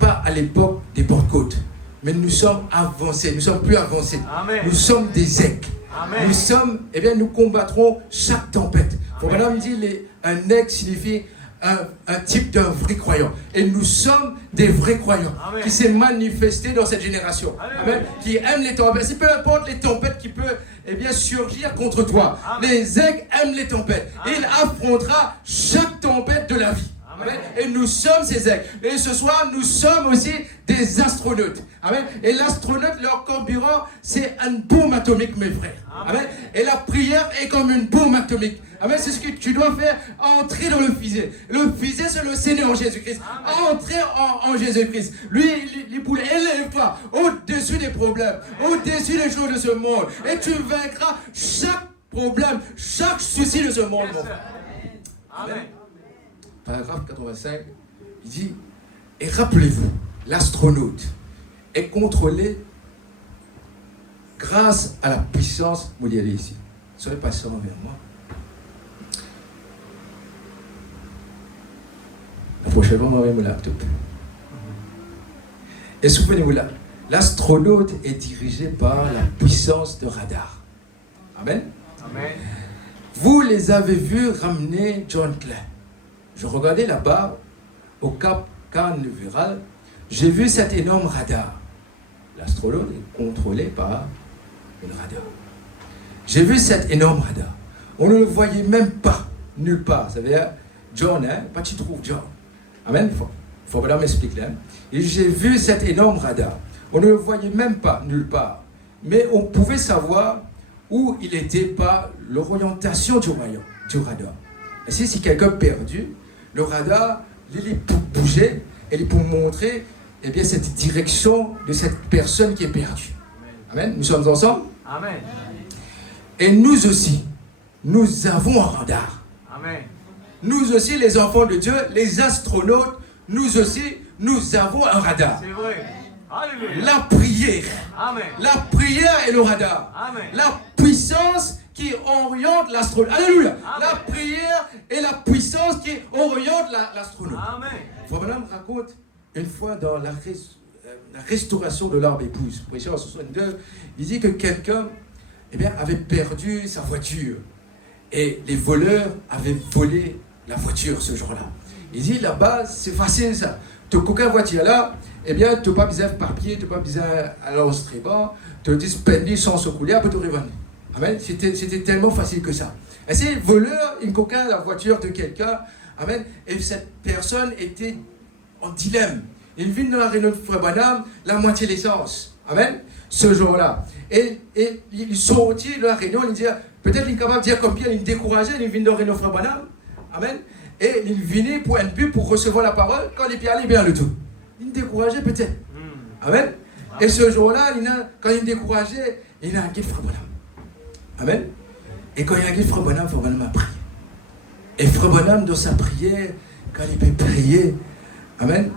pas à l'époque des Pentecôtes, mais nous sommes avancés, nous sommes plus avancés. Amen. Nous sommes des aigles. Amen. Nous sommes, eh bien, nous combattrons chaque tempête. Madame dit, un aigle signifie un type d'un vrai croyant. Et nous sommes des vrais croyants. Amen. Qui s'est manifesté dans cette génération. Amen. Qui aiment les tempêtes. C'est peu importe les tempêtes qui peuvent, eh bien, surgir contre toi. Amen. Les aigles aiment les tempêtes. Amen. Et il affrontera chaque tempête de la vie. Amen. Et nous sommes ces aigles. Et ce soir, nous sommes aussi des astronautes. Amen. Et l'astronaute, leur carburant, c'est une bombe atomique, mes frères. Amen. Amen. Et la prière est comme une bombe atomique. Amen. C'est ce que tu dois faire, entrer dans le fusée. Le fusée, c'est le Seigneur Jésus-Christ. Entrer en Jésus-Christ. Lui, il voulait, élève-toi au-dessus des problèmes, au-dessus des choses de ce monde. Et tu vaincras chaque problème, chaque souci de ce monde. Mon frère. Amen. Paragraphe 85, il dit, et rappelez-vous, l'astronaute est contrôlé grâce à la puissance, vous l'y allez ici, soyez patient envers moi. La prochaine fois, on va mon laptop. Et souvenez-vous là, l'astronaute est dirigé par la puissance de radar. Amen. Amen. Vous les avez vus ramener John Glenn. Je regardais là-bas, au Cap Canaveral, j'ai vu cet énorme radar. L'astronaute est contrôlé par un radar. J'ai vu cet énorme radar. On ne le voyait même pas, nulle part. Ça veut dire, John, hein, pas tu trouves John. Amen. Faut pas m'expliquer là. Et j'ai vu cet énorme radar. On ne le voyait même pas, nulle part. Mais on pouvait savoir où il était par l'orientation du radar. Et si quelqu'un perdu, le radar, il est pour bouger et il pour montrer, eh bien, cette direction de cette personne qui est perdue. Amen. Nous sommes ensemble. Amen. Et nous aussi, nous avons un radar. Amen. Nous aussi, les enfants de Dieu, les astronautes, nous aussi, nous avons un radar. C'est vrai. Alléluia. La prière. Amen. La prière et le radar. Amen. La puissance qui oriente l'astronaute. Alléluia. Amen. La prière et la puissance qui oriente l'astronaute. Amen. Frère Branham raconte une fois dans la restauration de l'arbre épouse, prêché en 62, il dit que quelqu'un, eh bien, avait perdu sa voiture et les voleurs avaient volé la voiture ce jour-là. Il dit là-bas, c'est facile ça. Tu n'as aucune voiture là, eh bien, tu n'as pas besoin de papier, tu n'as pas besoin d'aller au stribord, tu as dispendu sans se couler, après tu revenir. Amen. C'était tellement facile que ça. Et ces voleurs, ils coquin la voiture de quelqu'un. Amen. Et cette personne était en dilemme. Il vient dans la réunion de Frère Branham, la moitié l'essence. Amen. Ce jour-là. Et il sortit de la réunion, il dit, peut-être il est capable de dire comme Pierre, il est découragé, il vient dans la réunion de Frère Branham. Amen. Et il venait pour un but, pour recevoir la parole, quand il est allé bien le tout. Il est découragé peut-être. Amen. Et ce jour-là, quand il est découragé, il a un guide Frère Branham. Amen. Et quand il a guide Frère Branham a prié. Et Frère Branham, dans sa prière, quand il peut prier, amen,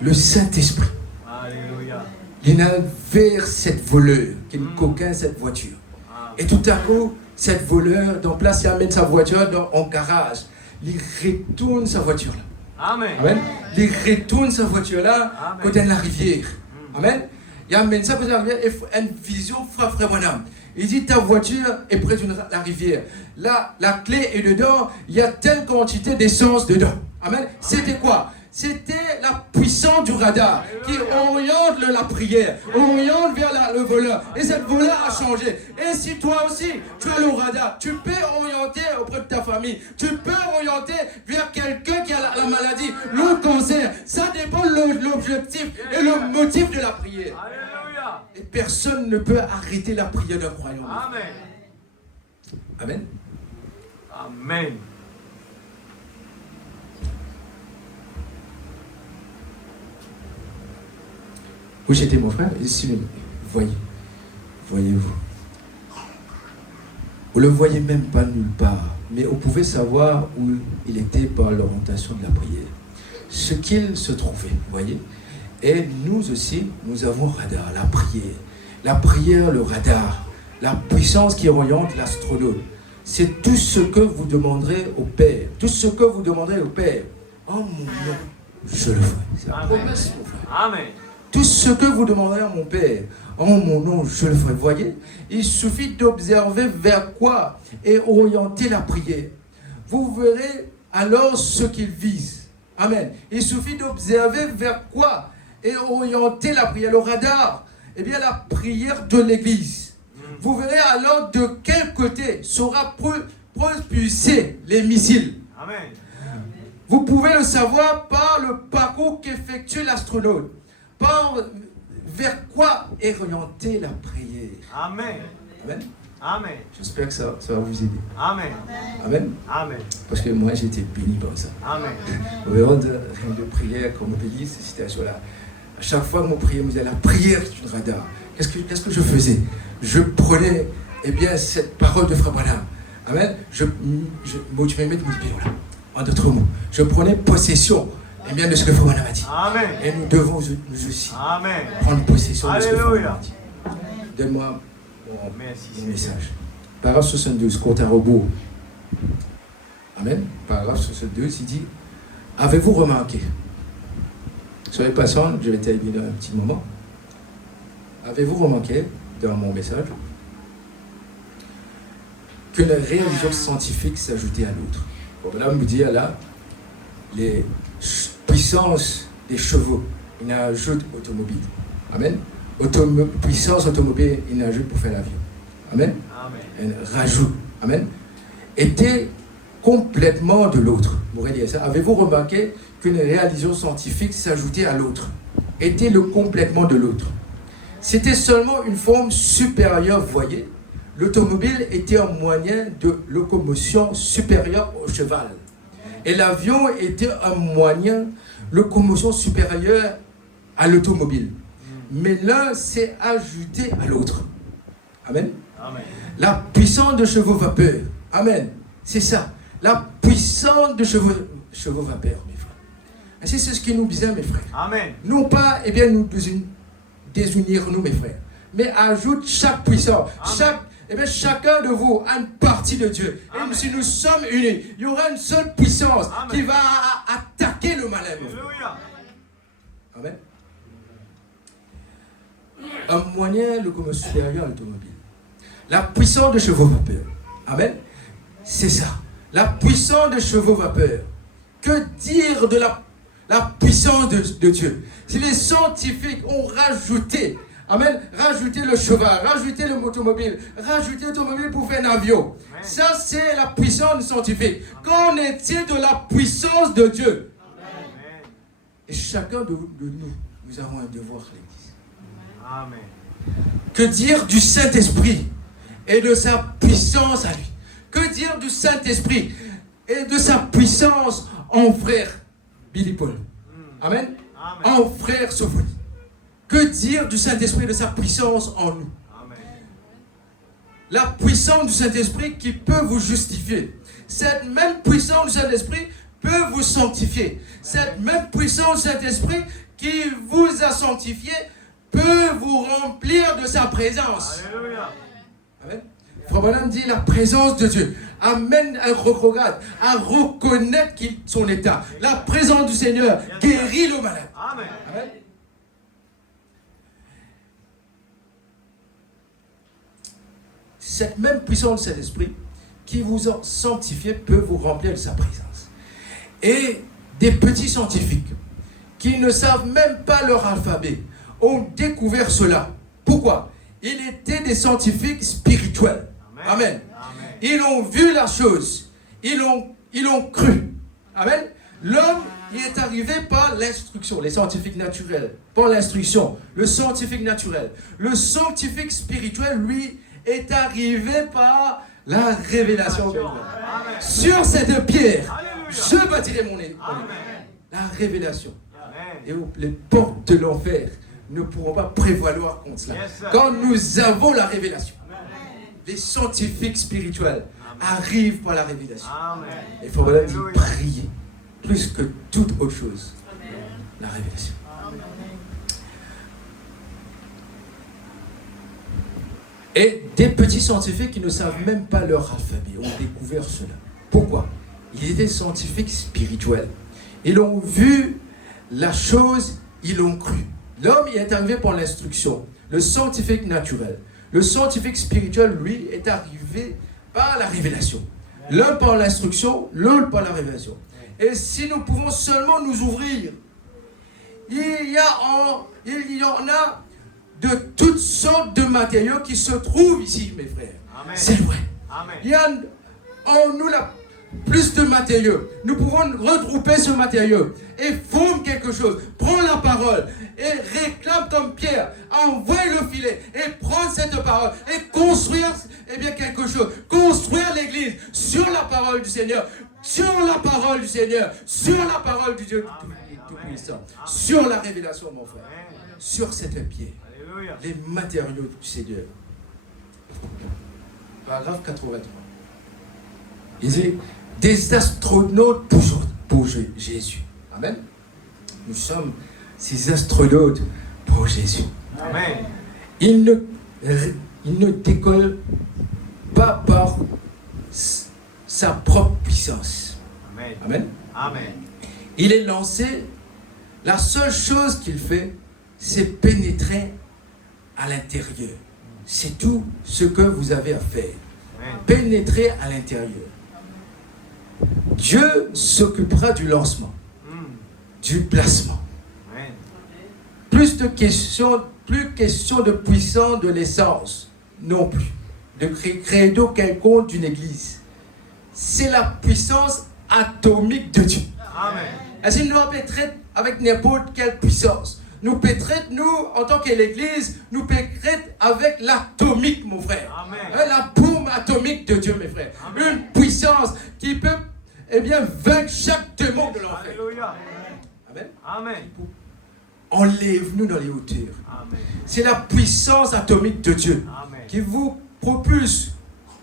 le Saint-Esprit, Alléluia. il a vers cette voleur, qui coquin cette voiture. Et tout à coup, cette voleur, donc place, il amène sa voiture en garage. Il retourne sa voiture là. Amen. Amen. Il retourne sa voiture là, côté de la rivière. Amen. Il amène ça côté de la rivière et une vision frappe mon âme. Il dit ta voiture est près de la rivière. Là, la clé est dedans. Il y a telle quantité d'essence dedans. Amen. C'était quoi? C'était la puissance du radar qui oriente la prière, oriente vers le voleur. Et cette voleur a changé. Et si toi aussi, tu as le radar, tu peux orienter auprès de ta famille. Tu peux orienter vers quelqu'un qui a la maladie, le cancer. Ça dépend de l'objectif et le motif de la prière. Alléluia. Et personne ne peut arrêter la prière d'un croyant. Amen. Amen. Amen. Où j'étais mon frère, ici, voyez-vous. Vous ne le voyez même pas nulle part, mais vous pouvez savoir où il était par l'orientation de la prière. Ce qu'il se trouvait, voyez. Et nous aussi, nous avons radar, la prière. La prière, le radar, la puissance qui oriente l'astronaute. C'est tout ce que vous demanderez au Père. Tout ce que vous demanderez au Père. En mon nom, je le ferai. C'est la promesse, mon frère. Amen. Tout ce que vous demanderez à mon Père, en mon nom, je le ferai. Voyez, il suffit d'observer vers quoi est orientée la prière. Vous verrez alors ce qu'il vise. Amen. Il suffit d'observer vers quoi est orientée la prière. Le radar, eh bien la prière de l'Église. Vous verrez alors de quel côté sera propulsé les missiles. Amen. Vous pouvez le savoir par le parcours qu'effectue l'astronaute. Vers quoi est orientée la prière. Amen. Amen. Amen. J'espère que ça va vous aider. Amen. Amen. Amen. Parce que moi, j'ai été béni par ça. Amen. Nous verrons de prière comme on dit, ces situations-là. À chaque fois que mon prière me disait, la prière est une radar. Qu'est-ce que je faisais? Je prenais, eh bien, cette parole de Frère Branham. Amen. Tu vas mettre mon là. En d'autres mots, je prenais possession, eh bien, de ce que Frère Branham a dit. Amen. Et nous devons nous aussi Amen. prendre possession de ce que Frère Alléluia. Branham a dit. Donne-moi Merci, mon Seigneur. message. Paragraphe 72, compte à rebours. Amen. Paragraphe 72, il dit, avez-vous remarqué? Soyez patient, je vais terminer dans un petit moment. Avez-vous remarqué, dans mon message, qu'une réalisation scientifique s'ajoutait à l'autre? Bon, là, on me dit, là, les puissances des chevaux, il ajoute automobile. Amen. Puissance automobile, il ajoute pour faire l'avion. Amen. Amen. Un rajout. Amen. Était complètement de l'autre. Vous pourrez dire ça. Avez-vous remarqué qu'une réalisation scientifique s'ajoutait à l'autre? Était le complètement de l'autre. C'était seulement une forme supérieure, vous voyez. L'automobile était un moyen de locomotion supérieur au cheval. Et l'avion était un moyen de locomotion supérieur à l'automobile. Mais l'un s'est ajouté à l'autre. Amen. Amen. La puissance de chevaux vapeur. Amen. C'est ça. La puissance de chevaux vapeur, mes frères. Et c'est ce qui nous disait, mes frères. Amen. Non pas, eh bien, nous désunir, nous, mes frères. Mais ajoute chaque puissance. Chacun de vous a une partie de Dieu. Et si nous sommes unis, il y aura une seule puissance qui va attaquer le malin. Alléluia. Amen. Un moyen de locomotion supérieur à l'automobile. La puissance de chevaux vapeur. Amen. C'est ça. La puissance de chevaux vapeur. Que dire de la puissance de Dieu? Si les scientifiques ont rajouté, amen, rajouté le cheval, rajouté l'automobile, rajouté l'automobile pour faire un avion. Amen. Ça, c'est la puissance scientifique. Qu'en est-il de la puissance de Dieu? Amen. Et chacun de nous avons un devoir, l'Église. Amen. Que dire du Saint-Esprit et de sa puissance à lui? Que dire du Saint-Esprit et de sa puissance en frère Billy Paul? Amen. Amen. En frère Sophonie. Que dire du Saint-Esprit et de sa puissance en nous? Amen. La puissance du Saint-Esprit qui peut vous justifier. Cette même puissance du Saint-Esprit peut vous sanctifier. Cette même puissance, cet esprit qui vous a sanctifié peut vous remplir de sa présence. Alléluia. Amen. Frère Branham dit la présence de Dieu amène un retrograde à reconnaître son état. La présence du Seigneur guérit le malade. Amen. Amen. Cette même puissance de cet esprit qui vous a sanctifié peut vous remplir de sa présence. Et des petits scientifiques qui ne savent même pas leur alphabet ont découvert cela. Pourquoi? Ils étaient des scientifiques spirituels. Amen. Amen. Ils ont vu la chose. Ils ont cru. Amen. L'homme, il est arrivé par l'instruction, les scientifiques naturels, par l'instruction, le scientifique naturel. Le scientifique spirituel, lui, est arrivé par la révélation de Dieu. Amen. Sur cette pierre, Alléluia. je bâtirai mon église. Amen. La révélation. Amen. Et les portes de l'enfer ne pourront pas prévaloir contre cela. Yes, sir. Quand nous avons la révélation, les scientifiques spirituels arrivent par la révélation. Amen. Et il faut dire Alléluia. prier plus que toute autre chose. La révélation. Et des petits scientifiques qui ne savent même pas leur alphabet ont découvert cela. Pourquoi? Ils étaient scientifiques spirituels. Ils ont vu la chose, ils l'ont cru. L'homme il est arrivé par l'instruction, le scientifique naturel. Le scientifique spirituel, lui, est arrivé par la révélation. L'un par l'instruction, l'autre par la révélation. Et si nous pouvons seulement nous ouvrir, il y en a de toutes sortes de matériaux qui se trouvent ici, mes frères. Amen. C'est vrai. Amen. Il y a en nous là plus de matériaux. Nous pouvons regrouper ce matériau et former quelque chose. Prends la parole et réclame comme Pierre. Envoie le filet et prends cette parole et construire quelque chose. Construire l'église sur la parole du Seigneur. Sur la parole du Seigneur. Sur la parole du Dieu Tout-Puissant. Sur la révélation, mon frère. Amen. Sur cette pierre. Alléluia. Les matériaux du Seigneur. Paragraphe 83. Il dit des astronautes pour Jésus. Amen. Nous sommes ces astronautes pour Jésus. Amen. Il ne décolle pas par sa propre puissance. Amen. Amen. Amen. Il est lancé. La seule chose qu'il fait, c'est pénétrer à l'intérieur. C'est tout ce que vous avez à faire. Amen. Pénétrer à l'intérieur. Dieu s'occupera du lancement, du placement. Amen. Plus question de puissance de l'essence, non plus. De credo quelconque d'une église. C'est la puissance atomique de Dieu. Amen. Est-ce qu'il nous va pénétrer avec n'importe quelle puissance? Nous pénétrer, nous, en tant que l'église, nous pénétrer avec l'atomique, mon frère. Amen. La bombe atomique de Dieu, mes frères. Amen. Une puissance qui peut, vaincre chaque démon de l'enfer. Alléluia. Amen. Amen. Enlève-nous dans les hauteurs. Amen. C'est la puissance atomique de Dieu Amen. qui vous propulse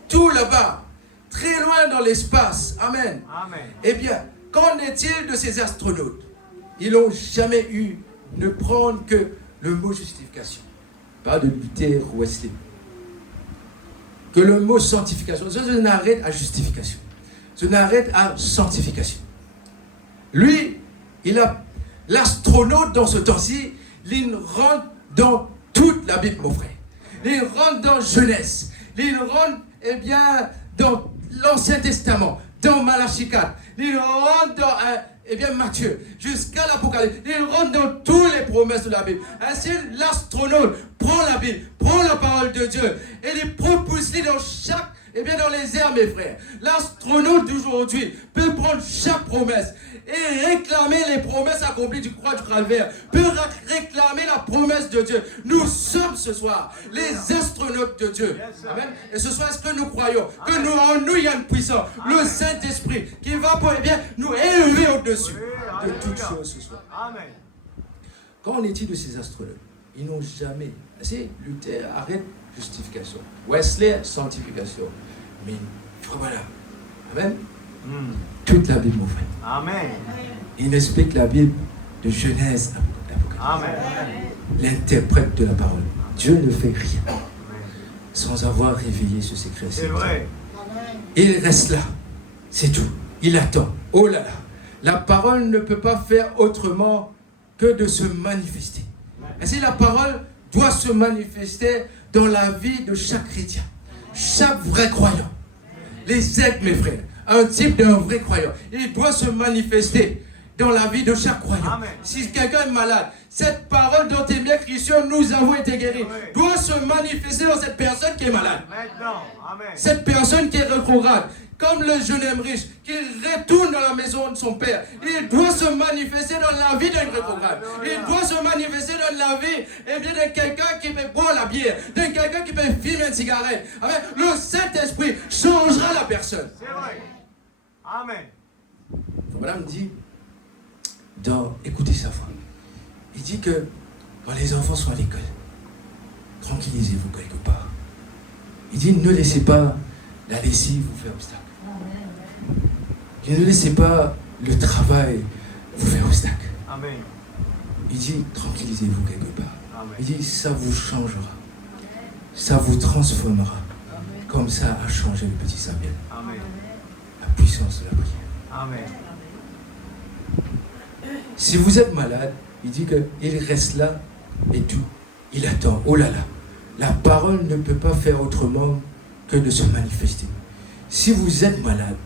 tout là-bas, très loin dans l'espace. Amen. Amen. Eh bien, qu'en est-il de ces astronautes? Ils n'ont jamais eu ne prendre que le mot justification. Pas de Luther ou Wesley. Que le mot sanctification. Je n'arrête à justification. Je n'arrête à sanctification. Lui, il a l'astronaute dans ce temps-ci, il rentre dans toute la Bible, mon frère. Il rentre dans Genèse. Il rentre, dans l'Ancien Testament, dans Malachie 4. Il rentre dans Matthieu, jusqu'à l'Apocalypse. Il rentre dans toutes les promesses de la Bible. Ainsi, l'astronaute prend la Bible, prend la parole de Dieu et les propulse dans chaque, dans les airs, mes frères. L'astronaute d'aujourd'hui peut prendre chaque promesse et réclamer les promesses accomplies du croix du calvaire, peut réclamer la promesse de Dieu. Nous sommes ce soir les astronautes de Dieu. Amen. Et ce soir, est-ce que nous croyons que en nous il y a une puissance, le Saint-Esprit, qui va nous élever au-dessus de toutes choses ce soir. Amen. Qu'en est-il de ces astronautes? Ils n'ont jamais. Si Luther arrête justification, Wesley sanctification, mais voilà. Amen. toute la Bible, mon frère. Amen. Il explique la Bible de Genèse à l'Apocalypse. Amen. L'interprète de la parole. Dieu ne fait rien sans avoir réveillé ce secret. C'est vrai. Il reste là. C'est tout. Il attend. Oh là là. La parole ne peut pas faire autrement que de se manifester. Ainsi, la parole doit se manifester dans la vie de chaque chrétien. Chaque vrai croyant. Les aides, mes frères. Un type d'un vrai croyant. Il doit se manifester dans la vie de chaque croyant. Amen. Si quelqu'un est malade, cette parole dont est bien Christian, nous avons été guéris, Oui. doit se manifester dans cette personne qui est malade. Maintenant. Amen. Cette personne qui est rétrograde, comme le jeune homme riche, qui retourne dans la maison de son père, il doit se manifester dans la vie d'un rétrograde. Il doit se manifester dans la vie de quelqu'un qui peut boire la bière, de quelqu'un qui peut fumer une cigarette. Amen. Le Saint-Esprit changera la personne. C'est vrai. Amen. Madame dit, écoutez sa voix. Il dit que quand les enfants sont à l'école, tranquillisez-vous quelque part. Il dit, ne laissez pas la lessive vous faire obstacle. Et ne laissez pas le travail vous faire obstacle. Amen. Il dit, tranquillisez-vous quelque part. Amen. Il dit, ça vous changera. Ça vous transformera. Comme ça a changé le petit Samuel. Amen. La puissance de la prière. Amen. Si vous êtes malade, il dit qu'il reste là et tout. Il attend. Oh là là. La parole ne peut pas faire autrement que de se manifester. Si vous êtes malade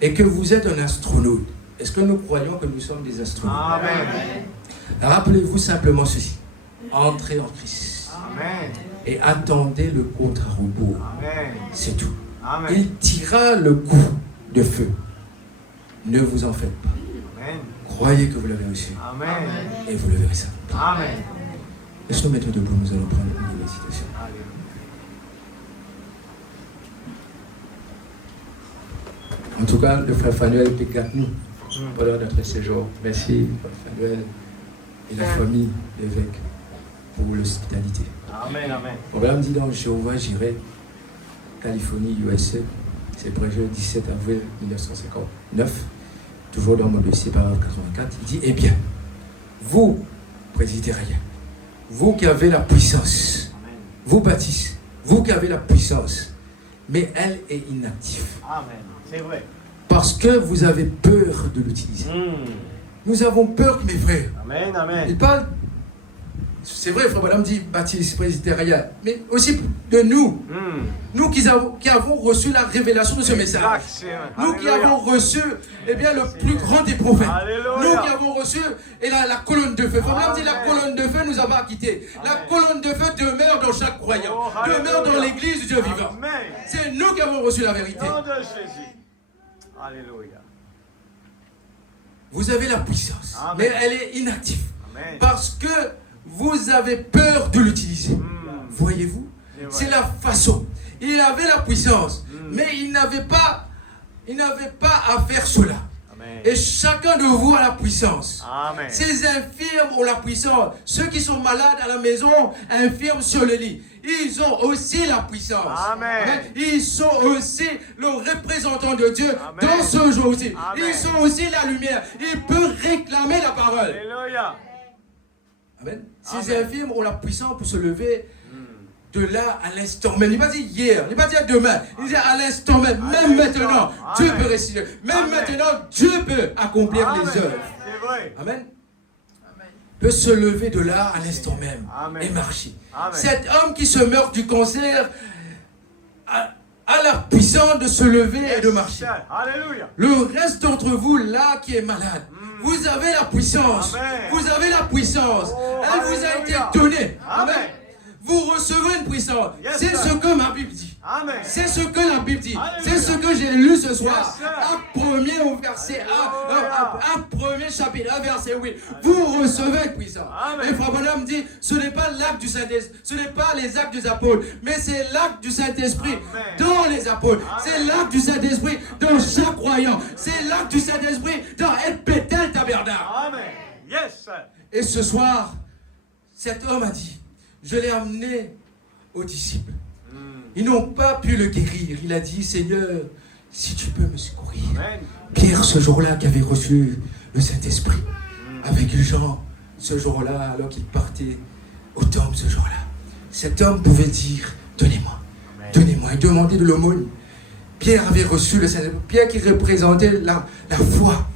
et que vous êtes un astronaute, est-ce que nous croyons que nous sommes des astronautes? Amen. Rappelez-vous simplement ceci. Entrez en Christ Amen. et attendez le contre-rebours. Amen. C'est tout. Amen. Il tirera le coup de feu. Ne vous en faites pas. Amen. Croyez que vous l'avez reçu Amen. et vous le verrez ça. Amen. Laisse-nous mettre debout, nous allons prendre une méditation. Alléluia. En tout cas, le frère Fanuel garde nous pendant notre séjour. Merci, frère Fanuel et la famille l'évêque pour l'hospitalité. Amen. Amen. Mon père me dit donc, Jéhovah, j'irai, Californie, USA. C'est prévu le 17 avril 1959, toujours dans mon dossier, paragraphe 84. Il dit, eh bien, vous, presbytériens, vous qui avez la puissance, Amen. vous baptistes, vous qui avez la puissance, mais elle est inactive. Amen. C'est vrai. Parce que vous avez peur de l'utiliser. Nous avons peur, mes frères. Amen. Amen. Il parle, c'est vrai, frère Madame dit baptiste, presbytérien, mais aussi de nous. Nous qui avons reçu la révélation de ce message. Nous qui avons reçu le plus grand des prophètes. Alléluia. Nous qui avons reçu la colonne de feu. Frère Madame dit la colonne de feu nous a pas quittés. La colonne de feu demeure dans chaque croyant. Oh, Demeure dans l'église du Dieu vivant. Amen. C'est nous qui avons reçu la vérité. Nom de Jésus. Alléluia. Vous avez la puissance, Amen. mais elle est inactive. Amen. Parce que vous avez peur de l'utiliser. Voyez-vous? C'est la façon. Il avait la puissance, mais il n'avait pas à faire cela. Amen. Et chacun de vous a la puissance. Amen. Ces infirmes ont la puissance. Ceux qui sont malades à la maison, infirmes sur le lit, ils ont aussi la puissance. Amen. Ils sont aussi le représentant de Dieu Amen. dans ce jour aussi. Amen. Ils sont aussi la lumière. Ils peuvent réclamer la parole. Alléluia. Amen. Amen. Ces infirmes ont la puissance pour se lever de là à l'instant même. Il n'est pas dit hier, il n'est pas dit demain. Il dit à l'instant même. Même maintenant, Dieu peut ressusciter. Même Amen. maintenant, Dieu peut accomplir Amen. les œuvres. C'est vrai. Amen. Peut se lever de là à l'instant même Amen. et marcher. Amen. Cet homme qui se meurt du cancer a la puissance de se lever et de marcher. Alléluia. Le reste d'entre vous là qui est malade, vous avez la puissance. Amen. Vous avez la puissance. Oh, Elle vous a été alléluia. donnée. Amen. Vous recevez une puissance. Yes, C'est sir. ce que ma Bible dit. Amen. C'est ce que la Bible dit. Alléluia. C'est ce que j'ai lu ce soir. Yes, sir. Acte 1er au verset 1. Alléluia. Acte 1er chapitre 1 verset 8. Vous recevez une puissance. Amen. Et Frère Branham dit, ce n'est pas l'acte du Saint-Esprit, ce n'est pas les actes des apôtres, mais c'est l'acte du Saint-Esprit Amen. dans les apôtres. Amen. C'est l'acte du Saint-Esprit dans chaque croyant. C'est l'acte du Saint-Esprit dans El Bethel Tabernacle. Amen. Yes, sir. Et ce soir, cet homme a dit, je l'ai amené aux disciples. Ils n'ont pas pu le guérir. Il a dit, Seigneur, si tu peux me secourir. Amen. Pierre, ce jour-là, qui avait reçu le Saint-Esprit, avec Jean, ce jour-là, alors qu'il partait au temple ce jour-là, cet homme pouvait dire, donnez-moi, donnez-moi, et demander de l'aumône. Pierre avait reçu le Saint-Esprit. Pierre qui représentait la foi.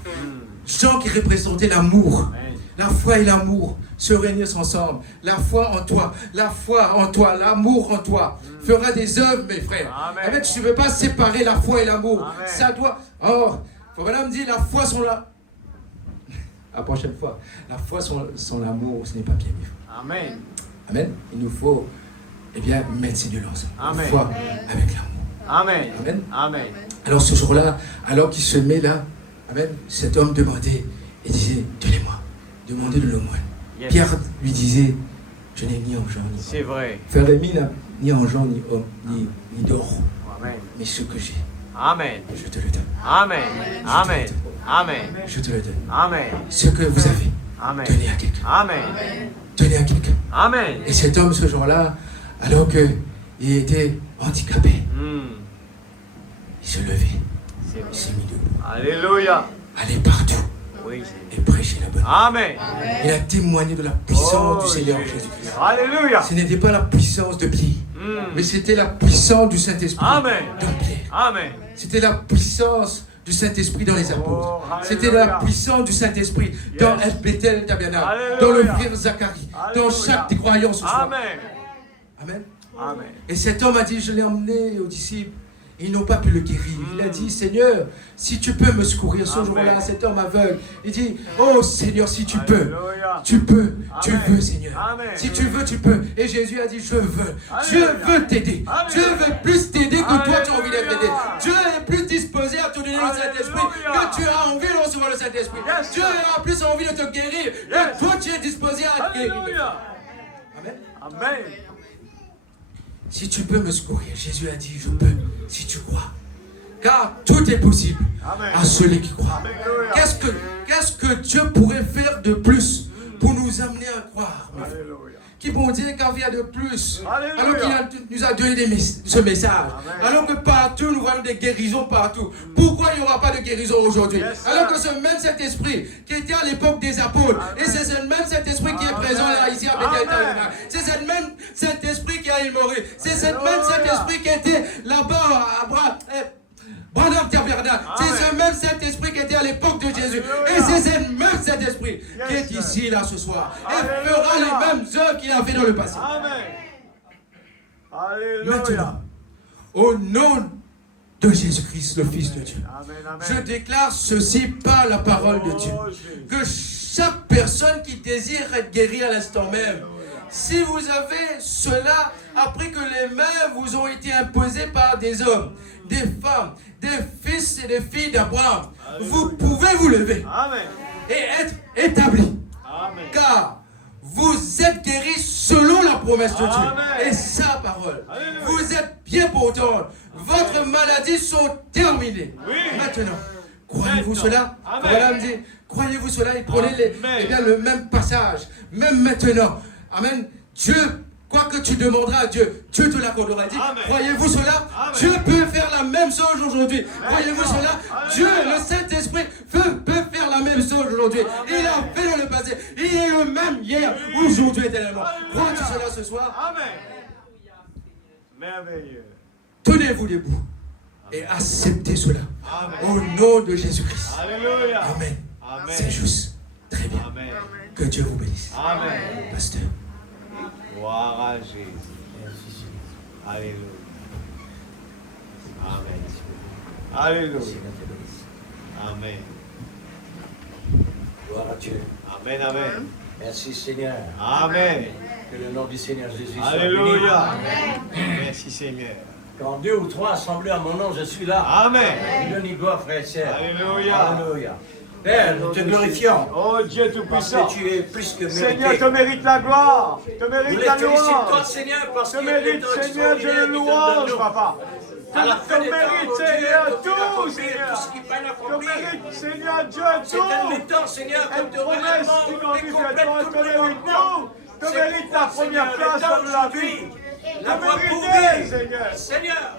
Jean qui représentait l'amour. La foi et l'amour se réunissent ensemble. La foi en toi, l'amour en toi fera des œuvres, mes frères. Amen. Tu ne veux pas séparer la foi et l'amour. Amen. Ça doit... Oh, faut madame dire, la foi sans la... La prochaine fois, la foi sans l'amour, ce n'est pas bien vivre. Amen. Amen. Il nous faut, mettre ces deux ensemble. La Amen. foi avec l'amour. Amen. Amen. Amen. Alors ce jour-là, alors qu'il se met là, amen, cet homme demandait et disait, donnez-moi, demandez de l'aumône. Yes. Pierre lui disait, je n'ai ni argent ni or. C'est vrai. Frère Rémi n'a ni argent ni or, ni d'or, Amen. mais ce que j'ai, Amen. je te le donne. Amen. Amen. Amen. Je te le donne. Amen. Ce que vous avez, Amen. donnez à quelqu'un. Amen. Donnez à quelqu'un. Amen. Et cet homme, ce jour-là, alors qu'il était handicapé, il se levait, C'est il vrai. s'est mis debout, Alléluia. allait partout Oui. et prêchait la bonne. Amen. Il a témoigné de la puissance Oh, du Seigneur Jésus. Jésus-Christ. Alléluia. Ce n'était pas la puissance de Pierre, mais c'était la puissance du Saint-Esprit Amen. dans Pierre. Amen. C'était la puissance du Saint-Esprit dans les apôtres. C'était la Alléluia. puissance du Saint-Esprit dans El Bethel Tabernacle, Alléluia. dans le frère Zacharie, dans Alléluia. chaque croyant ce soir. Amen. Amen. Amen. Et cet homme a dit, je l'ai emmené aux disciples. Ils n'ont pas pu le guérir. Il a dit, Seigneur, si tu peux me secourir ce Amen. jour-là, cet homme aveugle. Il dit, oh Seigneur, si tu peux, Alléluia. tu peux, tu Amen. veux, Seigneur. Amen. Si tu veux, tu peux. Et Jésus a dit, je veux. Alléluia. Je veux t'aider. Alléluia. Je veux plus t'aider que toi, tu as envie d'être aidé. Alléluia. Dieu est plus disposé à te donner le Saint-Esprit Alléluia. que tu as envie de recevoir le Saint-Esprit. Yes. Dieu a plus envie de te guérir Yes. que toi, tu es disposé à te guérir. Alléluia. Amen. Amen. Si tu peux me secourir, Jésus a dit, je peux, si tu crois. Car tout est possible Amen. à celui qui croit. Alléluia. Qu'est-ce que Dieu pourrait faire de plus pour nous amener à croire, mes frères? Alléluia. Qui vont dire qu'il y a de plus. Alléluia. Alors qu'il nous a donné ce message. Amen. Alors que partout, nous voyons des guérisons partout. Pourquoi il n'y aura pas de guérison aujourd'hui? Yes, alors sir. que ce même Saint-Esprit qui était à l'époque des apôtres, et c'est ce même Saint-Esprit qui est Amen. présent là, ici à Bethel. Amen. C'est ce même Saint-Esprit qui a immoré. C'est ce même Alléluia. Saint-Esprit qui était là-bas à Branham Tabernacle. C'est Amen. ce même Saint-Esprit qui était à l'époque de Jésus. Alléluia. Et c'est ce même Saint-Esprit qui est sir. ici, là, ce soir. Et Alléluia. fera les mêmes œuvres qu'il a fait dans le passé. Amen. Alléluia. Maintenant, au nom de Jésus-Christ, le Fils de Dieu, Amen. Amen. je déclare ceci par la parole de Dieu. Oh, Jésus. Que chaque personne qui désire être guérie à l'instant même, si vous avez cela après que les mains vous ont été imposées par des hommes, des femmes, des fils et des filles d'Abraham, vous pouvez vous lever Amen. et être établis. Amen. Car vous êtes guéris selon la promesse de Dieu Amen. et sa parole. Alléluia. Vous êtes bien portants. Votre maladie sont terminées. Oui. Maintenant, croyez-vous Maintenant. cela? Amen. Voilà, me dit, croyez-vous cela? Et prenez Amen. le même passage, même maintenant. Amen. Dieu, quoi que tu demanderas à Dieu, Dieu te l'accordera. Il dit, Amen. croyez-vous cela? Amen. Dieu peut faire la même chose aujourd'hui. Croyez-vous cela? Alléluia. Dieu, le Saint-Esprit, peut faire la même chose aujourd'hui. Il a fait dans le passé. Il est le même hier, aujourd'hui, éternellement. Alléluia. Crois-tu cela ce soir? Amen. Merveilleux. Tenez-vous debout et acceptez cela. Amen. Au nom de Jésus-Christ. Alléluia. Amen. Amen. C'est juste. Très bien. Amen. Que Dieu vous bénisse. Amen. Pasteur. Gloire à Jésus. Alléluia. Amen. Alléluia. Amen. Gloire à Dieu. Amen. Amen. Merci Seigneur. Amen. Que le nom du Seigneur Jésus soit béni. Alléluia. Merci Seigneur. Quand 2 ou 3 assemblés à mon nom, je suis là. Amen. Nous donne gloire, frères et sœurs. Alléluia. Alléluia. Père, nous te glorifions. Oh Dieu Parce Tout-Puissant. que tu es plus que Seigneur, mérité. te mérite la gloire. Te Nous mérite les la félicitons, louange. Seigneur, parce Te qu'il y a des mérite, temps Seigneur, Dieu le extraordinaires qui te donnent louange, nous. papa. À la fin Te des temps, mérite, mon Dieu, Seigneur, que tu tout, accomplis Seigneur. tout ce qui peine à Te accomplir. mérite, Seigneur, Dieu, C'est tout. admettant, Seigneur, Une comme tu aurais promesse vraiment qui et m'envie complète de tout te le mérite monde. tout. Te mérite la première place dans de la vie. La voix mérité, pourrie. Seigneur. Seigneur,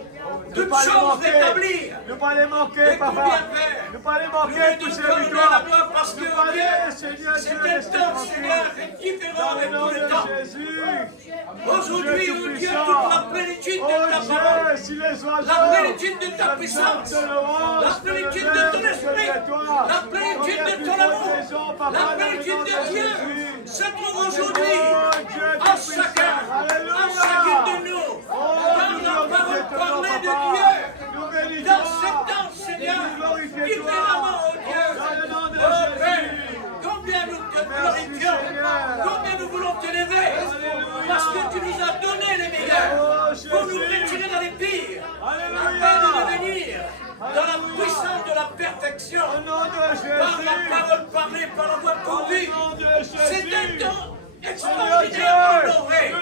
toutes choses d'établir. Ne pas les manquer, Et papa. combien, Père, Ne pas les nous manquer, te tous ces donnons la victoires. gloire parce que Ne pas Dieu, les, Seigneur c'est Dieu, un restez temps, tranquille. Seigneur, est différent Dans de le nom tout le de temps. Jésus. Aujourd'hui, Dieu oh Dieu, tout-puissant. toute la plénitude Oh de ta parole, Dieu, si les oiseaux, la plénitude de ta puissance, la plénitude de ton esprit, la plénitude de ton amour, la plénitude de Dieu se trouve aujourd'hui en chacun, en chacune de nous, dans la parole parlée de Dieu, dans ce temps, Seigneur, différemment, oh Dieu, oh Père, combien nous te glorifions, combien nous voulons te lever, parce que tu nous as donné les meilleurs, pour nous retirer dans les pires, afin de devenir dans la puissance de la perfection, par la parole parlée, par la voix conduite. C'est un temps extraordinaire pour honorer.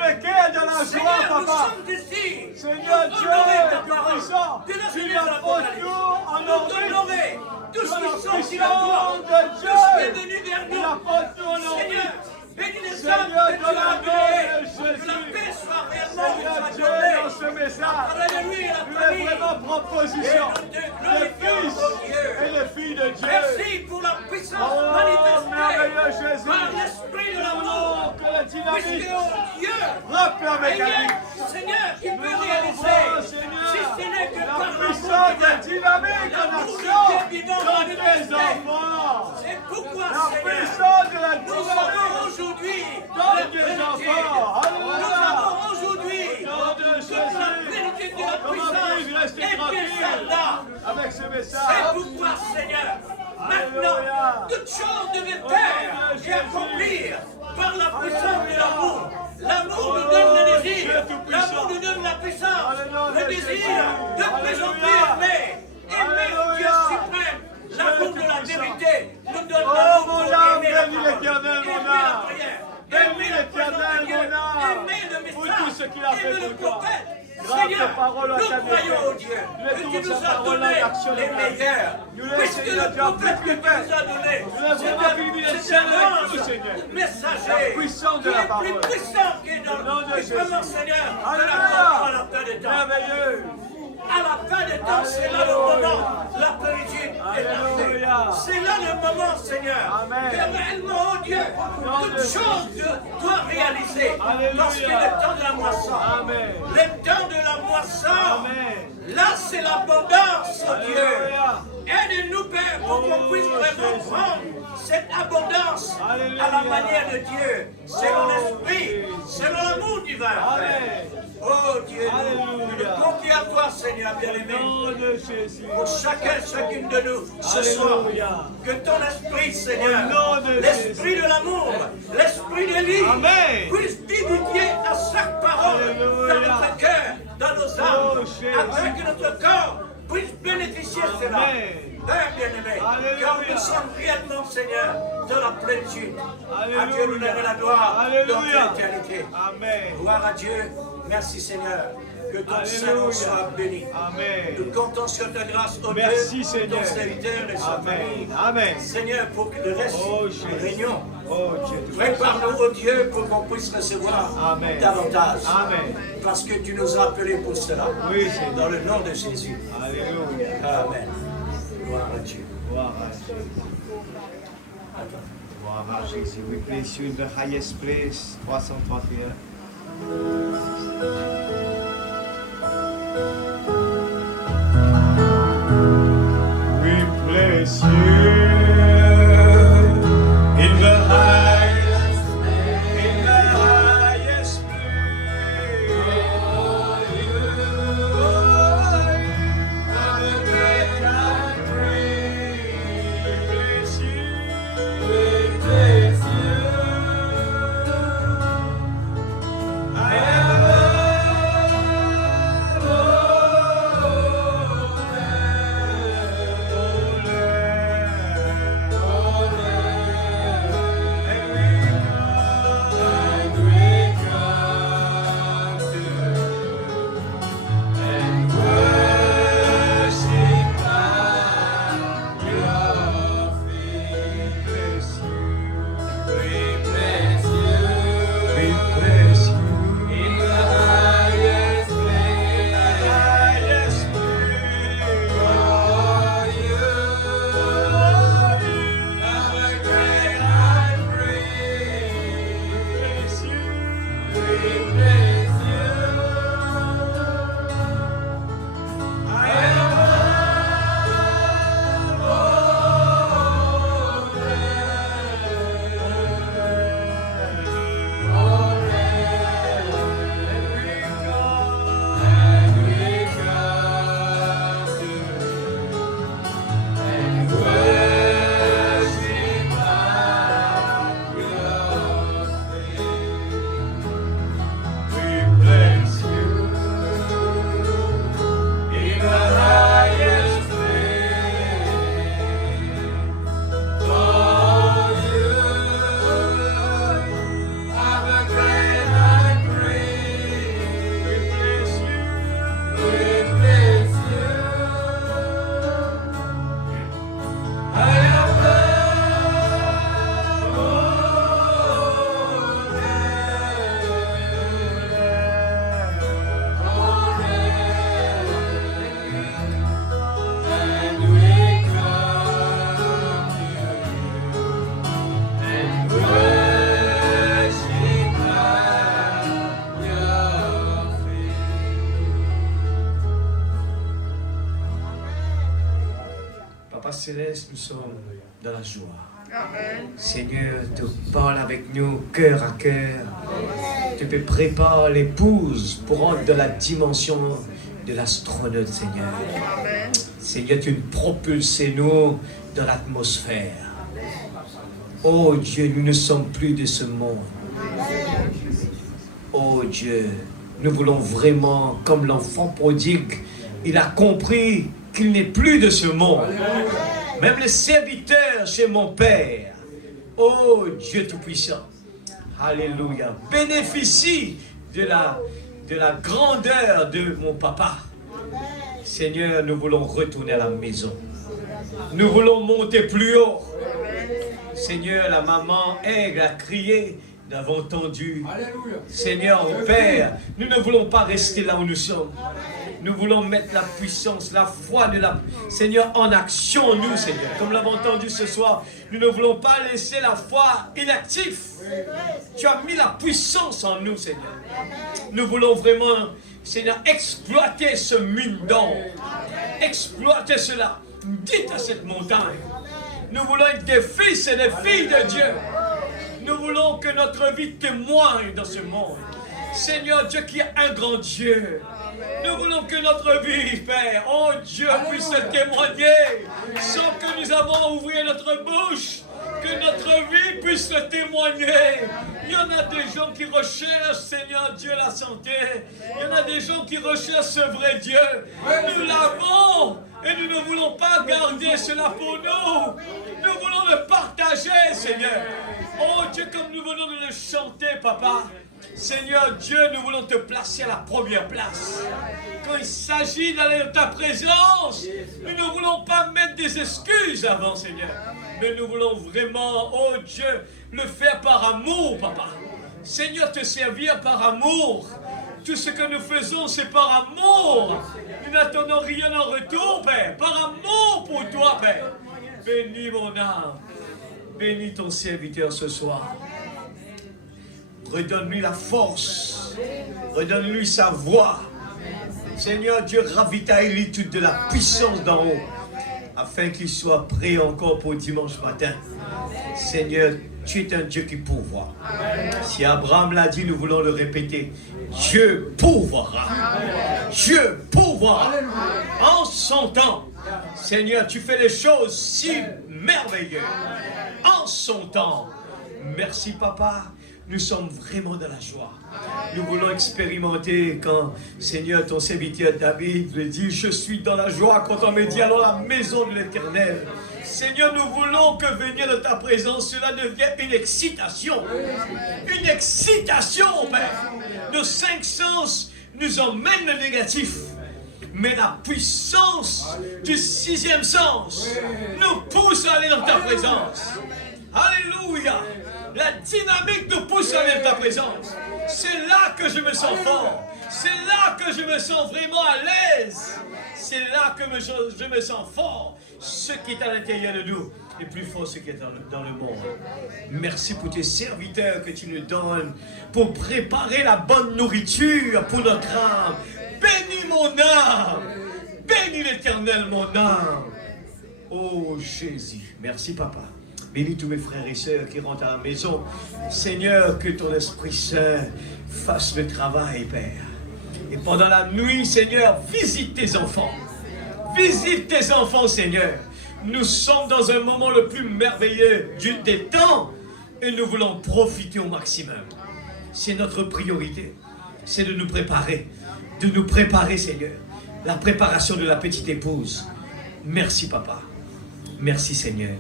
Seigneur, nous sommes ici Seigneur pour Dieu, honorer ta Dieu parole. puissant, Tu l'as tu donné l'as dans l'Apocalypse. porté Nous t'honorer. Tous dans la qui sont sur la puissance croix, de tous Dieu. qui est venu vers Il a nous. porté au nom Seigneur, bénis les Seigneur, âmes que tu dans as le nom créées. de Que la Jésus. paix soit réellement Seigneur dans Dieu, sa dans ce journée. message, Alléluia, tu la es famille. vraiment proposition. Et nous te Les glorifions, fils oh Dieu. et les filles de Dieu. Merci pour la puissance Oh, manifestée merveilleux Jésus. par l'esprit de l'amour. Oh, que la dynamique Puisque, oh Dieu, frappe la rien, mécanique. Seigneur, qui peut Nous réaliser, ouvrons, Seigneur, si ce n'est que la par l'amour puissance divin. de dynamique en L'amour de action Dieu vivant dans dans tes l'université. enfants. C'est pourquoi, La Seigneur, puissance de la nous dynamique avons aujourd'hui dans la tes plénitude. enfants. Nous Alléluia. avons aujourd'hui Nom de toute la Jésus. plénitude de la Comment puis-je puissance rester et tranquille là. avec ce C'est message? pourquoi, Seigneur, Alléluia. maintenant, toutes choses devaient faire et accomplir par la puissance de l'amour. L'amour nous donne le désir, l'amour nous donne la puissance, le désir de plus en plus aimer. Aimer Dieu suprême, l'amour de la vérité nous donne Oh l'amour mon pour âme, aimer la bénis parole, l'Éternel, mon aimer la âme. prière, Bénis aimer la présence l'Éternel, de Dieu, mon âme, aimer le pour message, tout ce qu'il a fait aimer le pour toi. prophète. Grâce Seigneur, aux paroles à nous ta croyons défaite. au Dieu Nous que tu mettons nous sa as parole donné en action les dans la vie. meilleurs. Nous les, Puisque Seigneur, le tu as prophète que plus tu fait. nous as donné, Nous avons vraiment fini les c'est chaînes un avec nous, ange Seigneur. messager. La puissance de qui la est parole. plus puissant que dans Au nom de le vraiment, Jésus. Seigneur, de la Alléluia. parole à la fin des temps. Merveilleux. À la fin des temps, c'est là le moment, la plénitude est arrivée. Alléluia. C'est là le moment, Seigneur, Amen. que réellement, oh Dieu, Nom de toute chose doit réaliser. Alléluia. Parce que le temps de la moisson, Amen. le temps de la moisson, Amen. là c'est l'abondance, oh Dieu. Alléluia. Aide-nous, Père, pour qu'on puisse vraiment Jésus. prendre cette abondance Alléluia. à la manière de Dieu, selon l'esprit, selon l'amour divin. Père. Amen. Oh Dieu, nous Alléluia. nous confions à toi, Seigneur Au bien-aimé, nom de Jésus. pour chacun, chacune de nous, ce soir. Alléluia. Que ton esprit, Seigneur, Au nom de l'esprit Jésus. de l'amour, l'esprit de vie, Amen. puisse vivifier à chaque parole Alléluia. dans notre cœur, dans nos Oh, âmes, Jésus. afin que notre corps puisse bénéficier de cela. Amen. Père bien-aimé, Alléluia. car nous sommes réellement, Seigneur, de la plénitude. À Dieu Alléluia. l'honneur et la gloire dans Alléluia. l'éternité. Amen. Gloire à Dieu. Merci Seigneur. Que ton Alléluia. Saint-Nom soit béni. Amen. Nous comptons sur ta grâce, ô Merci, Dieu, Seigneur. ton serviteur et sa famille. Amen. Amen. Seigneur, pour que le reste Oh, Jésus. réunion, Oh Dieu. prépare-nous, ô Dieu, pour qu'on puisse recevoir Amen. davantage. Amen. Parce que tu nous as appelés pour cela. Oui, Seigneur. Dans le nom de Jésus. Alléluia. Amen. Gloire à Dieu. Gloire à Dieu. Gloire à Jésus. We place you in the highest place. 331. We place you in the highest place. In the highest place. Papa Céleste, nous sommes dans la joie. Seigneur, tu parles avec nous cœur à cœur. Tu peux préparer l'épouse pour entrer dans la dimension de l'astronaute, Seigneur. Seigneur, tu nous propulses nous dans l'atmosphère. Oh Dieu, nous ne sommes plus de ce monde. Oh Dieu, nous voulons vraiment, comme l'enfant prodigue, il a compris qu'il n'est plus de ce monde. Même les serviteurs chez mon Père, oh Dieu Tout-Puissant, alléluia, bénéficie de la grandeur de mon papa. Seigneur, nous voulons retourner à la maison. Nous voulons monter plus haut. Seigneur, la maman aigle a crié, nous avons entendu. Seigneur, Père, nous ne voulons pas rester là où nous sommes. Nous voulons mettre la puissance, la foi de la Seigneur en action en nous, Seigneur. Comme l'avons entendu ce soir, nous ne voulons pas laisser la foi inactive. Tu as mis la puissance en nous, Seigneur. Nous voulons vraiment, Seigneur, exploiter ce mine d'or. Exploiter cela. Dites à cette montagne. Nous voulons être des fils et des filles de Dieu. Nous voulons que notre vie témoigne dans ce monde. Seigneur Dieu qui est un grand Dieu. Nous voulons que notre vie, Père, oh Dieu, puisse témoigner sans que nous avons ouvert notre bouche. Que notre vie puisse le témoigner. Il y en a des gens qui recherchent, Seigneur Dieu, la santé. Il y en a des gens qui recherchent ce vrai Dieu. Nous l'avons et nous ne voulons pas garder cela pour nous. Nous voulons le partager, Seigneur. Oh Dieu, comme nous venons de le chanter, Papa. Seigneur Dieu, nous voulons te placer à la première place. Quand il s'agit d'aller dans ta présence, nous ne voulons pas mettre des excuses avant, Seigneur. Mais nous voulons vraiment, oh Dieu, le faire par amour, Papa. Seigneur, te servir par amour. Tout ce que nous faisons, c'est par amour. Nous n'attendons rien en retour, Père. Par amour pour toi, Père. Bénis mon âme. Bénis ton serviteur ce soir. Redonne-lui la force. Redonne-lui sa voix. Seigneur Dieu, ravitaille-lui toute de la puissance d'en haut. Afin qu'il soit prêt encore pour dimanche matin. Seigneur, tu es un Dieu qui pourvoit. Si Abraham l'a dit, nous voulons le répéter. Dieu pourvoira. Dieu pourvoira. En son temps. Seigneur, tu fais les choses si merveilleuses. En son temps. Merci, Papa. Nous sommes vraiment dans la joie. Nous voulons expérimenter quand, Seigneur, ton serviteur David le dit, je suis dans la joie quand on me dit alors la maison de l'Éternel. Seigneur, nous voulons que venir de ta présence, cela devienne une excitation. Une excitation, Père. Nos 5 sens nous emmènent le négatif. Mais la puissance du 6e sens nous pousse à aller dans ta présence. Alléluia. La dynamique nous pousse à aller dans ta présence. C'est là que je me sens fort. C'est là que je me sens vraiment à l'aise. C'est là que je me sens fort. Ce qui est à l'intérieur de nous est plus fort que ce qui est dans le monde. Merci pour tes serviteurs que tu nous donnes pour préparer la bonne nourriture pour notre âme. Bénis mon âme. Bénis l'Éternel mon âme. Oh Jésus. Merci Papa. Bénis tous mes frères et sœurs qui rentrent à la maison. Seigneur, que ton Esprit Saint fasse le travail, Père. Et pendant la nuit, Seigneur, visite tes enfants. Visite tes enfants, Seigneur. Nous sommes dans un moment le plus merveilleux des temps et nous voulons profiter au maximum. C'est notre priorité. C'est de nous préparer. De nous préparer, Seigneur. La préparation de la petite épouse. Merci, Papa. Merci, Seigneur.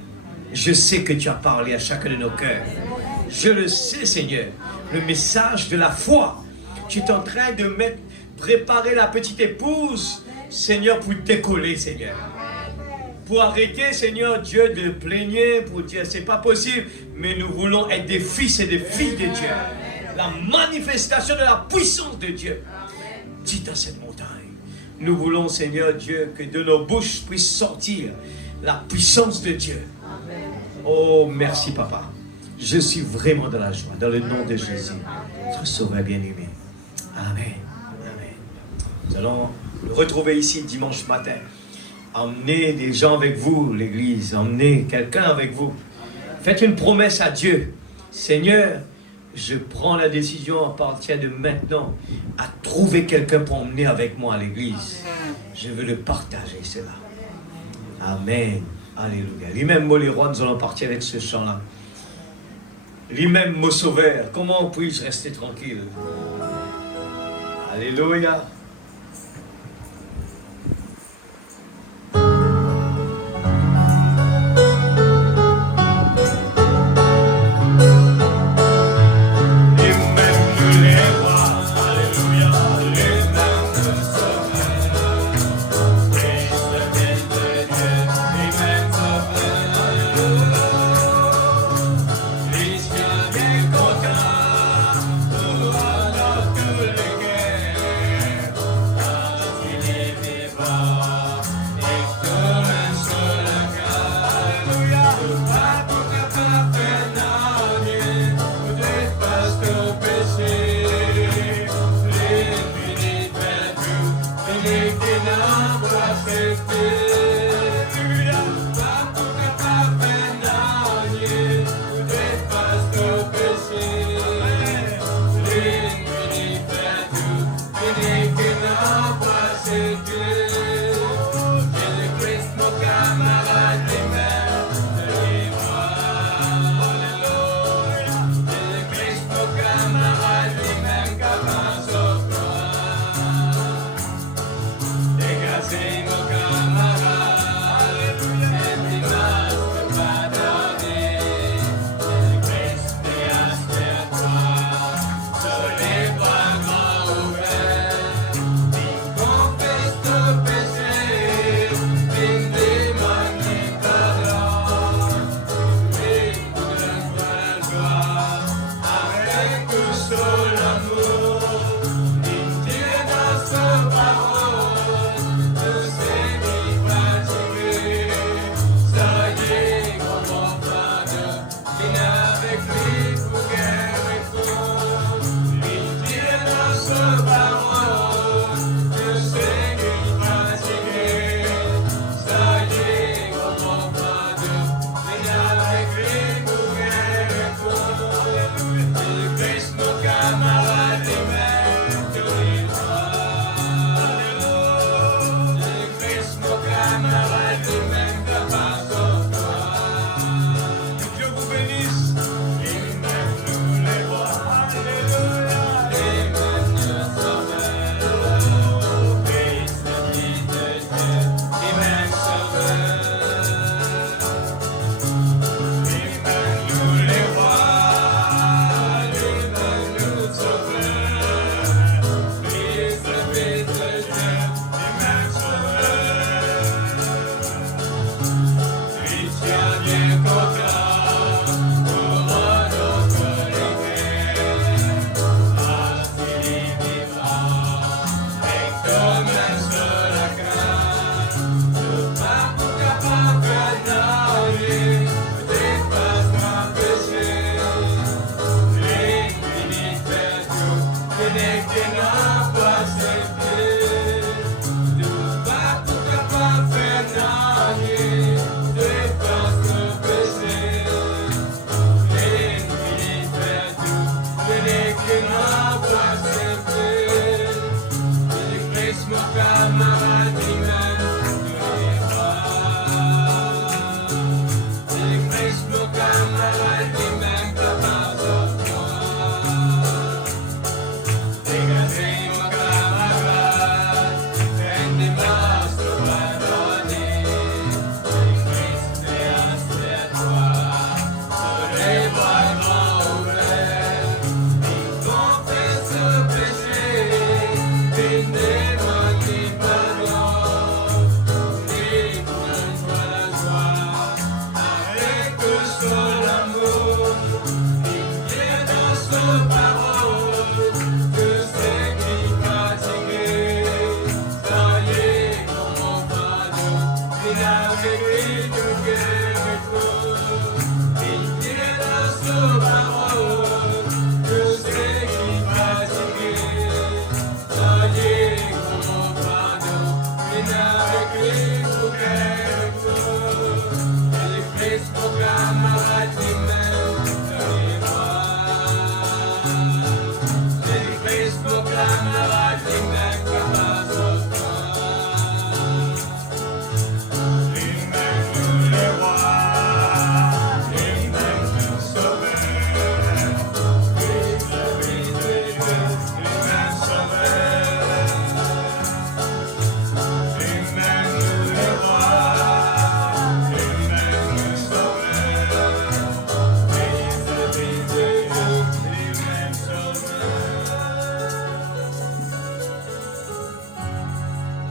Je sais que tu as parlé à chacun de nos cœurs. Je le sais, Seigneur. Le message de la foi. Tu es en train de préparer la petite épouse, Seigneur, pour décoller, Seigneur. Pour arrêter, Seigneur Dieu, de plaigner, pour dire, c'est pas possible. Mais nous voulons être des fils et des filles de Dieu. La manifestation de la puissance de Dieu. Dites à cette montagne. Nous voulons, Seigneur Dieu, que de nos bouches puisse sortir la puissance de Dieu. Oh, merci, Papa. Je suis vraiment dans la joie, dans le nom de Jésus, notre Sauveur bien-aimé. Amen. Amen. Nous allons nous retrouver ici dimanche matin. Emmenez des gens avec vous, l'Église. Emmenez quelqu'un avec vous. Faites une promesse à Dieu. Seigneur, je prends la décision à partir de maintenant à trouver quelqu'un pour emmener avec moi à l'Église. Je veux le partager, cela. Amen. Alléluia. Lui-même, moi, les rois, nous allons partir avec ce chant-là. Lui-même, mon sauveur. Comment puis-je rester tranquille? Alléluia. Avec lui,